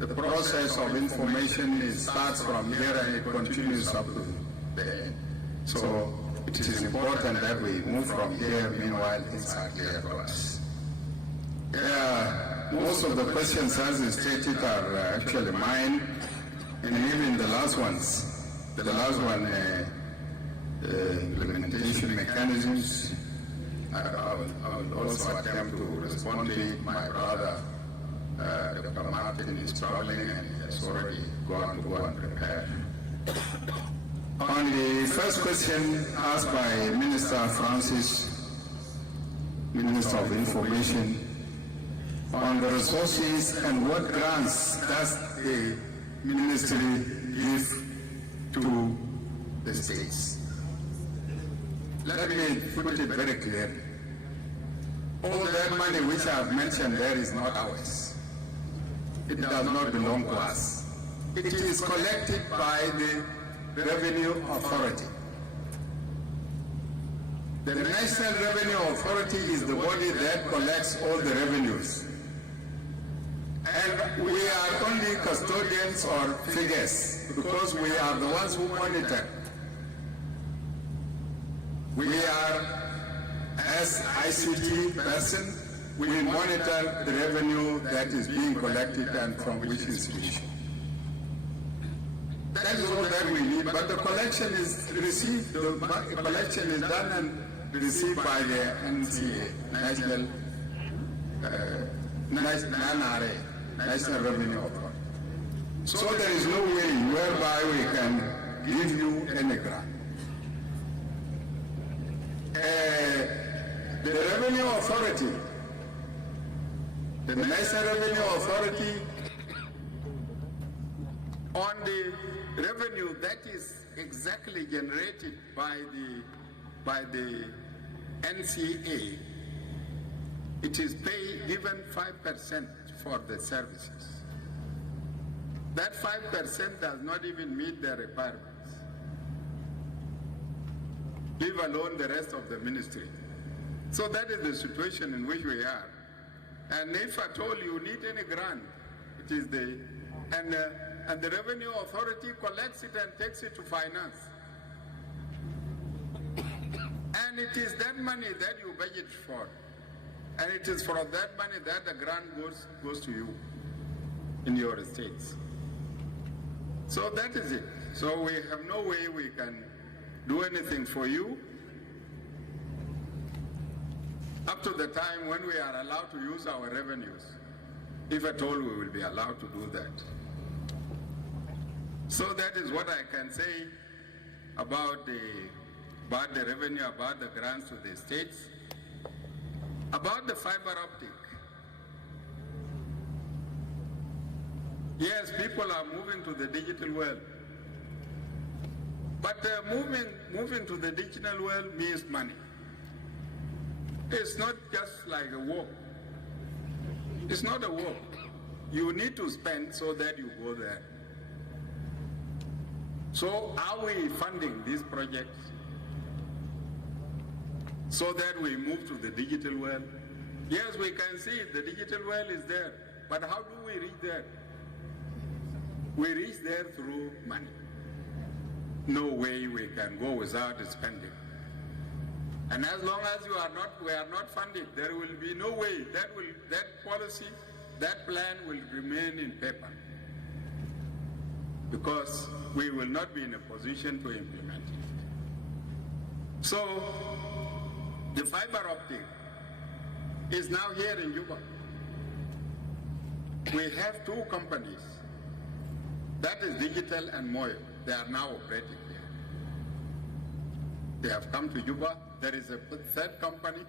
the process of information starts from here and it continues up to the end. So it is important that we move from here, meanwhile things are clear for us. Yeah, most of the questions as stated are actually mine, and even the last ones. The last one, implementation mechanisms, I will also attempt to respond to it. My brother, Dr. Martin, is traveling and he has already gone to go and prepare. On the first question asked by Minister Francis, Minister of Information, on the resources and what grants does the ministry give to the states. Let me put it very clearly. All that money which I have mentioned there is not ours. It does not belong to us. It is collected by the Revenue Authority. The National Revenue Authority is the body that collects all the revenues. And we are only custodians or figures because we are the ones who monitor. We are, as ICT person, we monitor the revenue that is being collected and from which institution. That is all that we need, but the collection is received, the collection is done and received by the NCA, National Revenue Authority. So there is no way whereby we can give you any grant. The Revenue Authority, the National Revenue Authority, on the revenue that is exactly generated by the NCA, it is given 5% for the services. That 5% does not even meet their requirements, leave alone the rest of the ministry. So that is the situation in which we are. And if at all you need any grant, it is and the Revenue Authority collects it and takes it to finance. And it is that money that you budget for. And it is from that money that the grant goes to you in your states. So that is it. So we have no way we can do anything for you up to the time when we are allowed to use our revenues. If at all we will be allowed to do that. So that is what I can say about the revenue, about the grants to the states. About the fiber optic. Yes, people are moving to the digital world. But moving to the digital world means money. It's not just like a walk. It's not a walk. You need to spend so that you go there. So are we funding these projects so that we move to the digital world? Yes, we can see it. The digital world is there. But how do we reach there? We reach there through money. No way we can go without spending. And as long as we are not funded, there will be no way that policy, that plan will remain in paper. Because we will not be in a position to implement it. So, the fiber optic is now here in Juba. We have two companies. That is Digital and Moyo. They are now operating here. They have come to Juba. There is a third company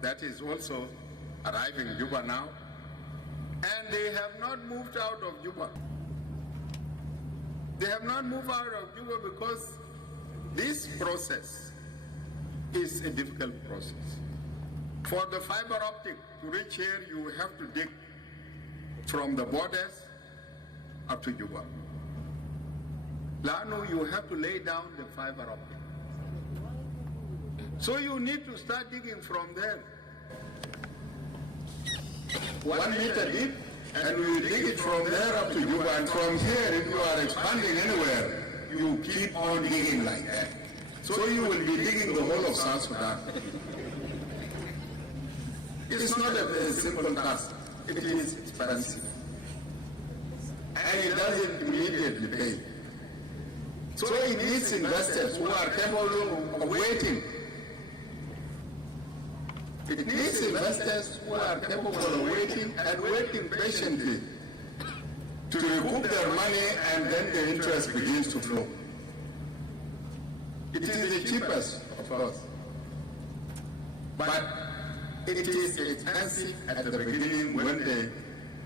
that is also arriving in Juba now. And they have not moved out of Juba. They have not moved out of Juba because this process is a difficult process. For the fiber optic to reach here, you have to dig from the borders up to Juba. Lano, you have to lay down the fiber optic. So you need to start digging from there. 1 meter deep, and we dig it from there up to Juba. And from here, if you are expanding anywhere, you keep on digging like that. So you will be digging the whole of South Sudan. It's not a simple task. It is expensive. And it doesn't immediately pay. So it needs investors who are capable of waiting. It needs investors who are capable of waiting and waiting patiently to recoup their money, and then the interest begins to flow. It is the cheapest, of course. But it is expensive at the beginning when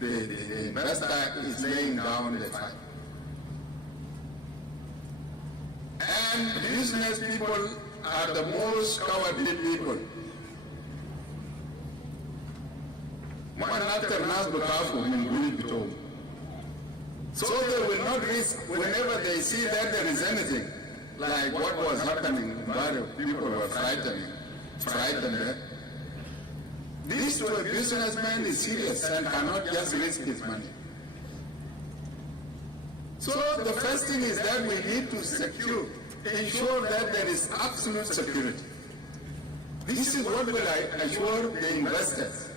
the investor is laying down the time. And business people are the most cowardly people. So they will not risk whenever they see that there is anything, like what was happening in Bari, people were frightened. This to a businessman is serious and cannot just risk his money. So the first thing is that we need to ensure that there is absolute security. This is what will assure the investors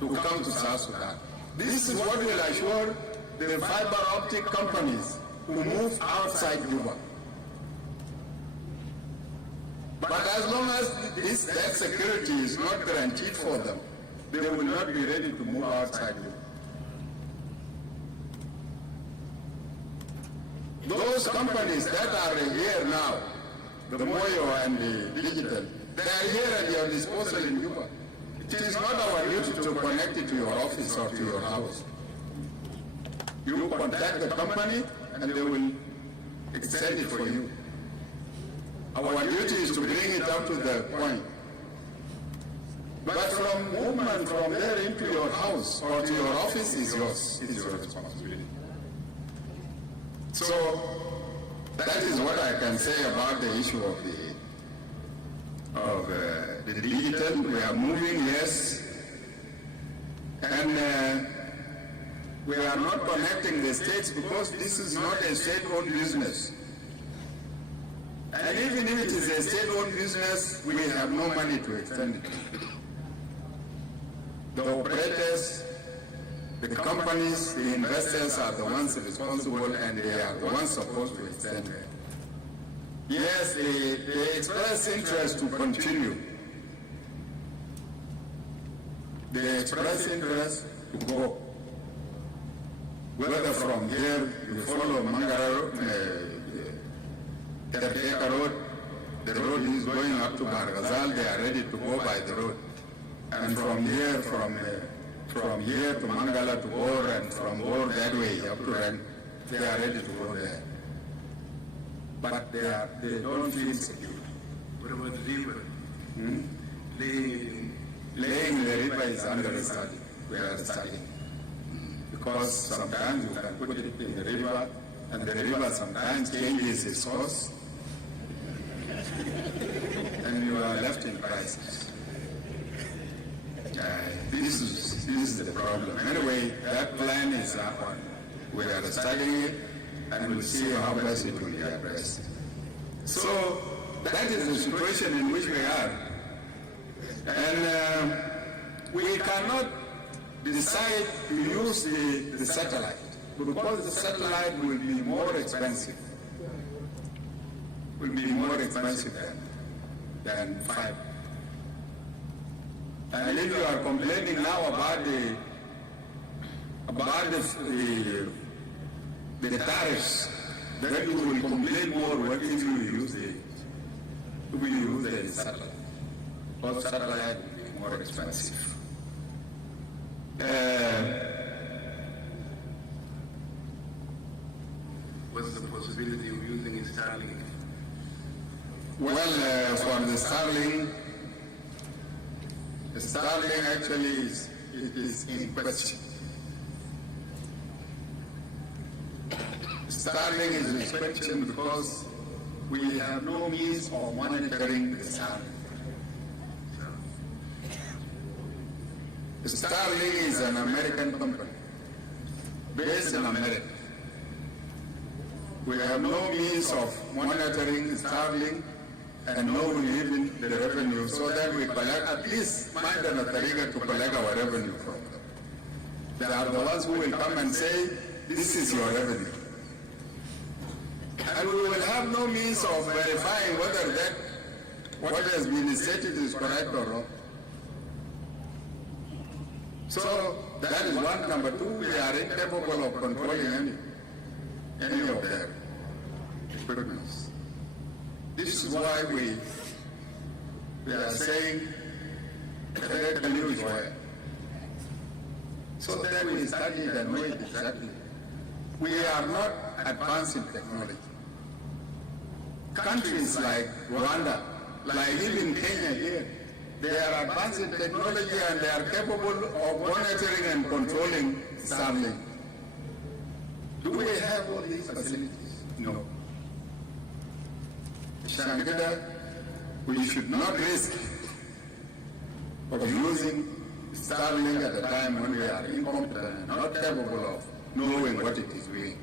to come to South Sudan. This is what will assure the fiber optic companies who move outside Juba. But as long as that security is not guaranteed for them, they will not be ready to move outside Juba. Those companies that are here now, the Moyo and the Digital, they are here at your disposal in Juba. It is not our duty to connect it to your office or to your house. You contact the company and they will extend it for you. Our duty is to bring it up to the point. But from movement from there into your house or to your office is yours. It is your responsibility. So that is what I can say about the issue of the digital. We are moving, yes, and we are not connecting the states because this is not a state-owned business. And even if it is a state-owned business, we have no money to extend it. The operators, the companies, the investors are the ones responsible and they are the ones supposed to extend it. Yes, they express interest to continue. They express interest to go. Whether from here, you follow Mangara Road, the road is going up to Barghazal, they are ready to go by the road. And from here, from here to Mangala to Bor, and from Bor that way up to Ren, they are ready to go there. But they don't feel secure. What about the river? Laying the river is under the study. We are studying. Because sometimes you can put it in the river, and the river sometimes changes its course, and you are left in crisis. This is the problem. Anyway, that plan is on. We are studying it, and we'll see how best it will be addressed. So that is the situation in which we are. And we cannot decide to use the satellite, because the satellite will be more expensive. Will be more expensive than fiber. And if you are complaining now about the tariffs, then you will complain more if you use the satellite. Because satellite will be more expensive. What's the possibility of using Starlink? Well, for the Starlink actually is in question. Starlink is in question because we have no means of monitoring the Starlink. Starlink is an American company based in America. We have no means of monitoring Starlink and knowing even the revenue, so that we collect, at least find an Atariga to collect our revenue from them. They are the ones who will come and say, this is your revenue. And we will have no means of verifying whether what has been stated is correct or wrong. So that is one. Number two, we are incapable of controlling any of their equipments. This is why we are saying So then we studied and know it exactly. We are not advanced in technology. Countries like Rwanda, like even Kenya here, they are advanced in technology and they are capable of monitoring and controlling Starlink. Do we have all these facilities? No. Shangada, we should not risk of using Starlink at a time when we are incompetent and not capable of knowing what it is doing.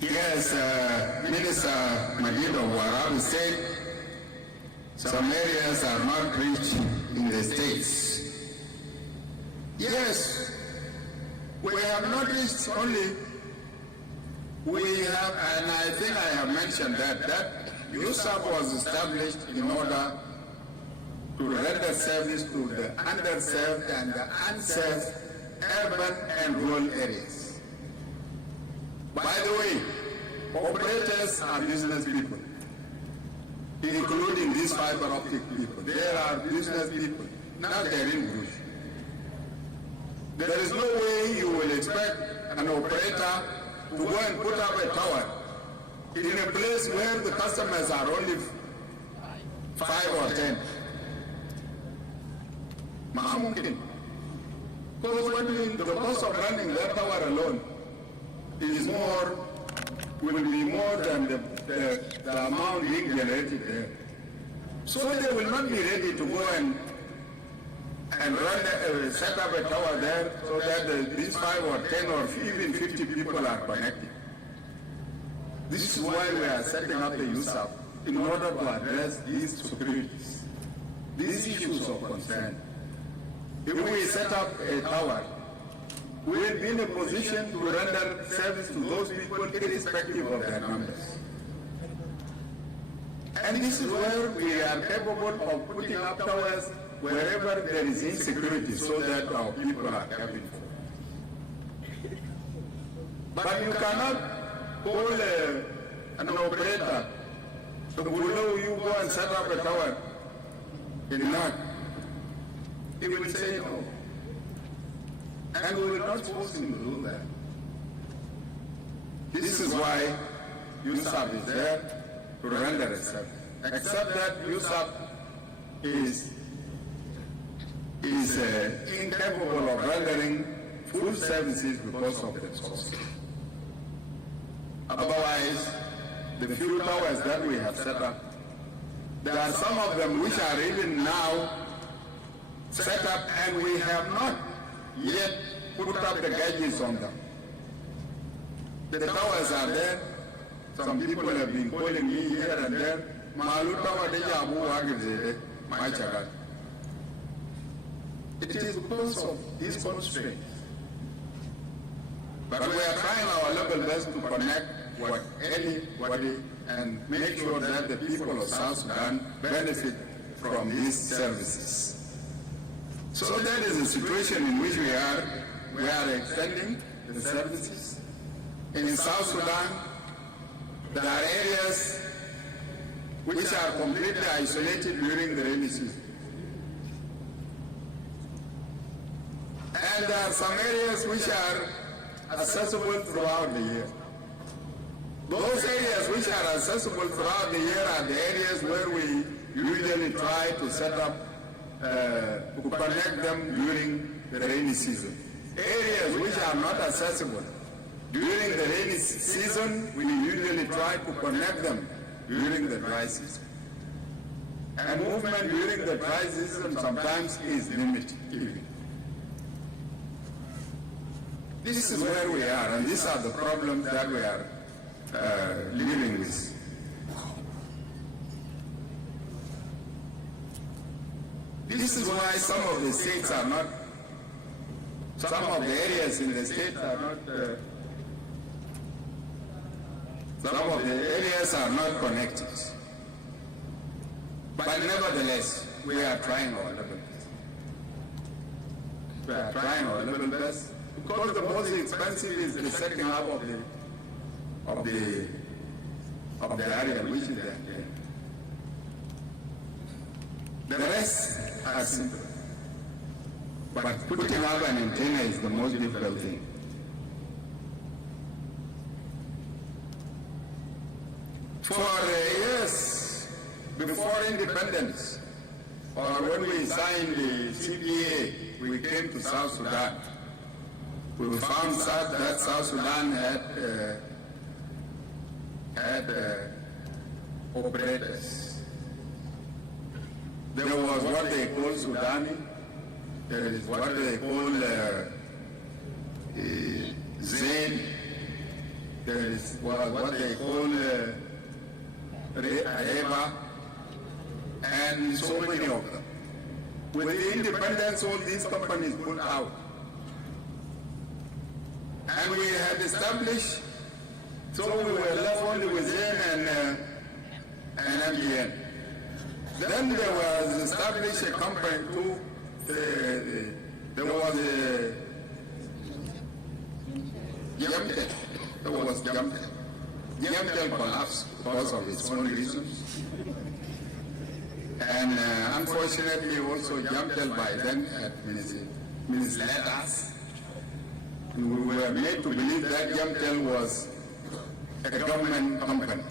Yes, Minister Magido Warabu said some areas are not reached in the states. Yes, we have not reached only, we have, and I think I have mentioned that USAP was established in order to render service to the underserved and the unserved urban and rural areas. By the way, operators are business people, including these fiber optic people. They are business people. Now they're in Bush. There is no way you will expect an operator to go and put up a tower in a place where the customers are only 5 or 10. Mahamumkin. Because the cost of running that tower alone is will be more than the amount being generated there. So they will not be ready to go and run, set up a tower there so that these 5 or 10 or even 50 people are connected. This is why we are setting up the USAP in order to address these securities, these issues of concern. If we set up a tower, we will be in a position to render service to those people irrespective of their numbers. And this is where we are capable of putting up towers wherever there is insecurity so that our people are cared for. But you cannot call an operator to below you go and set up a tower in North. He will say no. And we will not force him to do that. This is why USAP is there to render a service. Except that USAP is incapable of rendering full services because of the cost. Otherwise, the few towers that we have set up, there are some of them which are even now set up and we have not yet put up the gauges on them. The towers are there. Some people have been calling me here and there. It is because of these constraints. But we are trying our level best to connect anybody and make sure that the people of South Sudan benefit from these services. So that is the situation in which we are extending the services. In South Sudan, there are areas which are completely isolated during the rainy season. And there are some areas which are accessible throughout the year. Those areas which are accessible throughout the year are the areas where we usually try to set up, to connect them during the rainy season. Areas which are not accessible during the rainy season, we usually try to connect them during the dry season. And movement during the dry season sometimes is limited even. This is where we are, and these are the problems that we are living with. This is why some of the states are not, some of the areas in the state are not, some of the areas are not connected. But nevertheless, we are trying our level best. we are trying our level best, because the most expensive is the second half of the area which is there. The rest are simple. But putting up an antenna is the most difficult thing. For years before independence, or when we signed the CPA, we came to South Sudan. We found that South Sudan had operators. There was what they call Sudani. There is what they call Zain. There is what they call Reba, and so many of them. With the independence, all these companies put out. And we had established, so we were left only with Zain and MGN. Then there was established a company too. There was a Yamtel. There was Yamtel. Yamtel collapsed because of its own reasons. And unfortunately also Yamtel by then had misled us. And we were made to believe that Yamtel was a government company.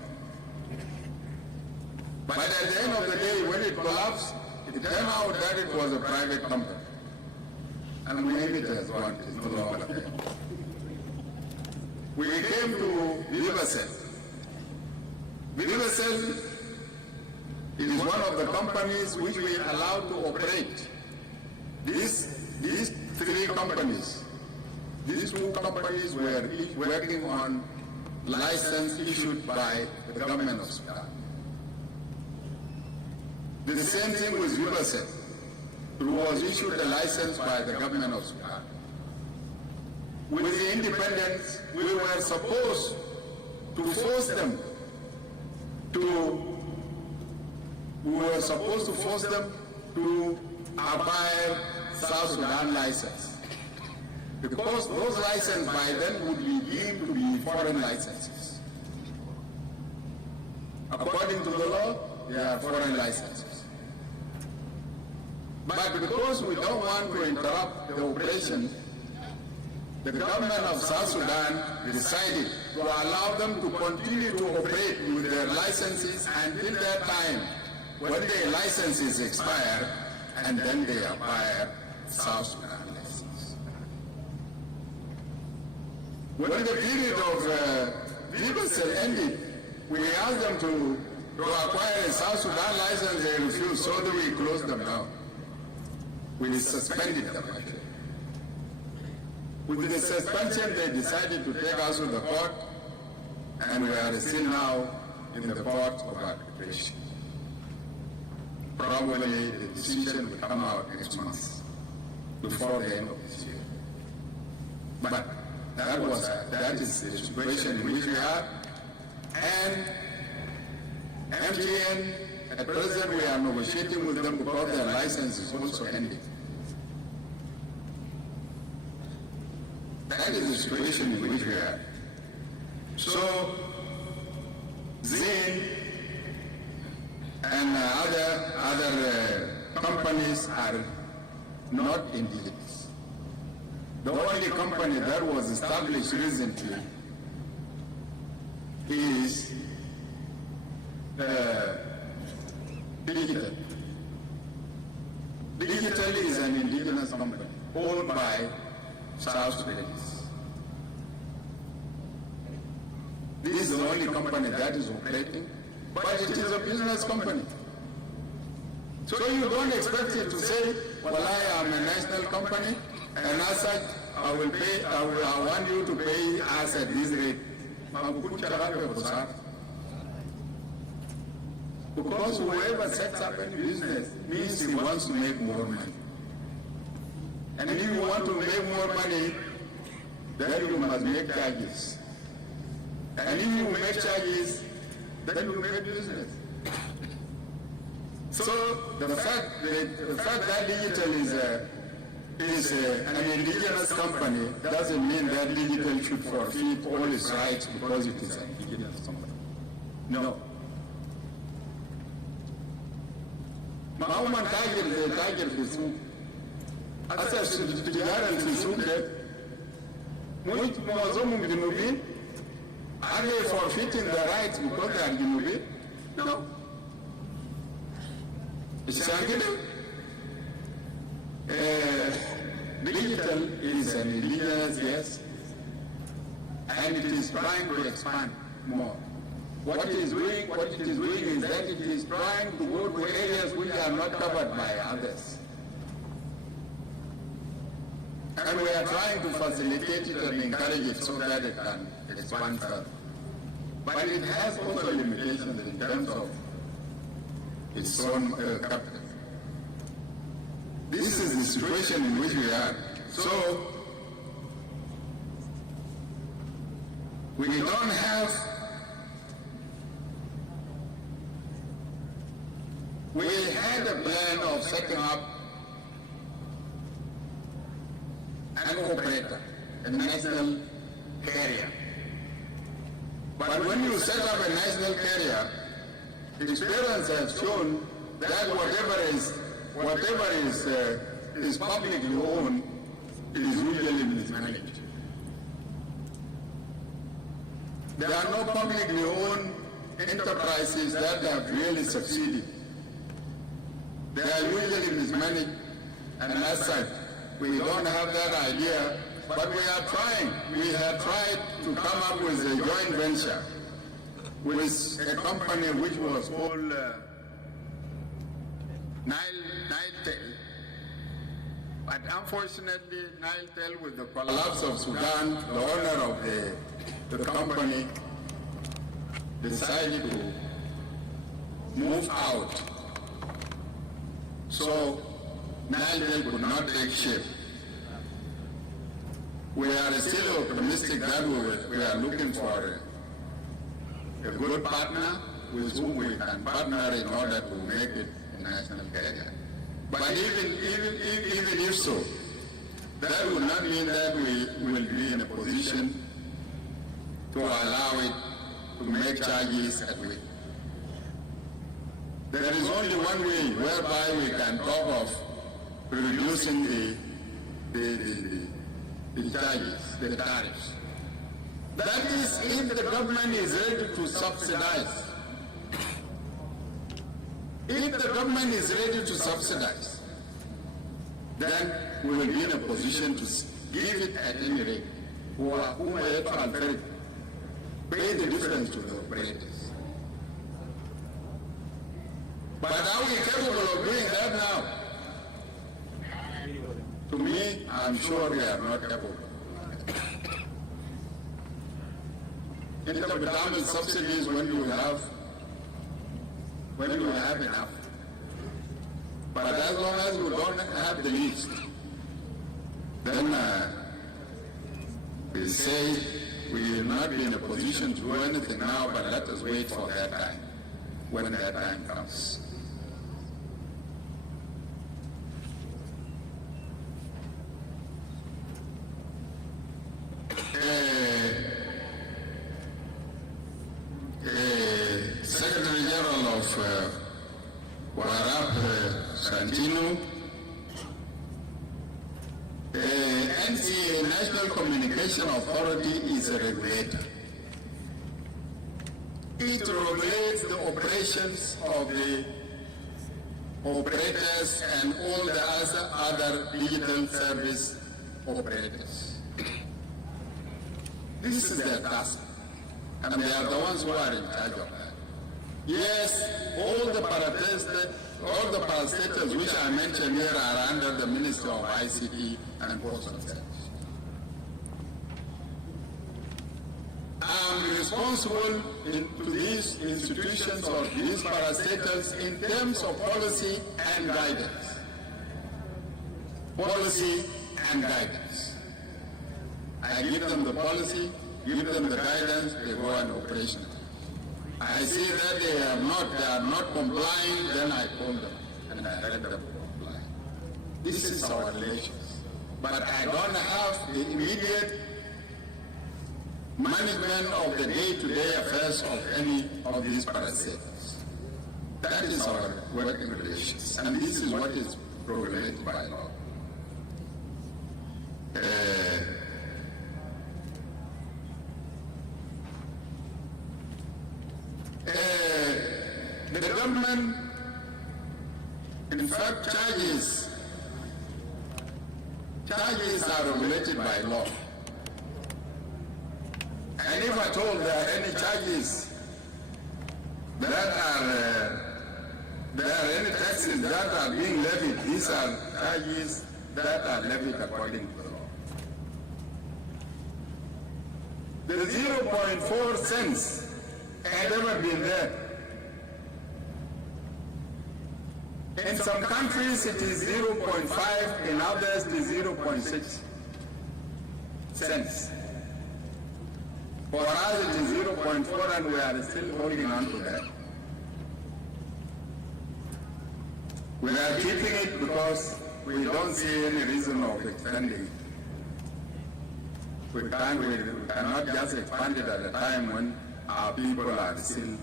But at the end of the day, when it collapsed, it turned out that it was a private company. And we named it as one, it's no longer there. We came to Vivacell. Vivacell is one of the companies which we allowed to operate. These three companies, these two companies were each working on license issued by the government of Sudan. The same thing with Vivacell, who was issued a license by the government of Sudan. With the independence, we were supposed to force them to acquire South Sudan license. Because those licenses by then would be deemed to be foreign licenses. According to the law, they are foreign licenses. But because we don't want to interrupt the operation, the government of South Sudan decided to allow them to continue to operate with their licenses until that time when their licenses expire, and then they acquire South Sudan license. When the period of Vivacell ended, we asked them to acquire a South Sudan license. They refused, so we closed them down. We suspended them. With the suspension, they decided to take us to the court, and we are still now in the court of arbitration. Probably the decision will come out next month, before the end of this year. But that is the situation in which we are. And MTN, at present, we are negotiating with them because their license is also ending. That is the situation in which we are. So, Zain and other companies are not indigenous. The only company that was established recently is Digital. Digital is an indigenous company owned by South Sudanese. This is the only company that is operating, but it is a business company. So you don't expect it to say, well, I am a national company, and as such, I want you to pay us at this rate. Because whoever sets up any business means he wants to make more money. And if you want to make more money, then you must make charges. And if you make charges, then you make business. So the fact that digital is an indigenous company doesn't mean that digital should forfeit all its rights because it is an indigenous company. No. Mauman Tiger Fisu. As a Sudan Fisu, are they forfeiting the rights because they are Ginubi? No. It's digital is an indigenous, yes, and it is trying to expand more. What it is doing is that it is trying to go to areas which are not covered by others. And we are trying to facilitate it and encourage it so that it can expand further. But it has also limitations in terms of its own capital. This is the situation in which we are. So, we don't have, we had a plan of setting up an operator, a national carrier. But when you set up a national carrier, experience has shown that whatever is publicly owned is usually mismanaged. There are no publicly owned enterprises that have really succeeded. They are usually mismanaged, and as such, we don't have that idea, but we are trying. We have tried to come up with a joint venture with a company which was called Niletel. But unfortunately, Niletel, with the collapse of Sudan, the owner of the company decided to move out. So Niletel could not take shape. We are still optimistic that we are looking for a good partner with whom we can partner in order to make it a national carrier. But even if so, that would not mean that we will be in a position to allow it to make charges at will. There is only one way whereby we can talk of reducing the charges, the tariffs. That is if the government is ready to subsidize. If the government is ready to subsidize, then we will be in a position to give it at any rate, or whomever pay the difference to the operators. But are we capable of doing that now? To me, I'm sure we are not capable. Intermittent subsidies when you have enough. But as long as we don't have the least, then we say we will not be in a position to do anything now, but let us wait for that time, when that time comes. Secretary General of R-ARCSS NCA, National Communication Authority, is a regulator. It regulates the operations of the operators and all the other digital service operators. This is their task, and they are the ones who are in charge of that. Yes, all the parastatals which I mentioned here are under the Ministry of ICT and Postal Service. I am responsible to these institutions or these parastatals in terms of policy and guidance. Policy and guidance. I give them the policy, give them the guidance, they go on operation. I see that they are not complying, then I call them and I let them comply. This is our relations. but I don't have the immediate management of the day-to-day affairs of any of these parasites. That is our working relations, and this is what is regulated by law. The government, in fact, charges are regulated by law. And if at all there are any charges there are any taxes that are being levied, these are charges that are levied according to the law. The 0.4 cents had never been there. In some countries it is 0.5, in others it is 0.6 cents. For us it is 0.4 and we are still holding on to that. We are keeping it because we don't see any reason of expanding it. We cannot just expand it at a time when our people are still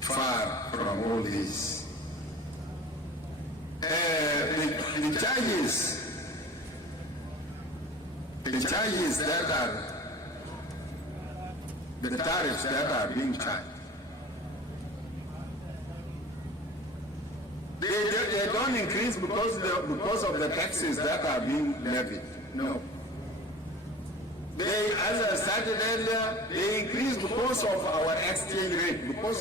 far from all this. The charges that are, the tariffs that are being charged, they don't increase because of the taxes that are being levied. No. They, as I started earlier, they increase because of our exchange rate, because of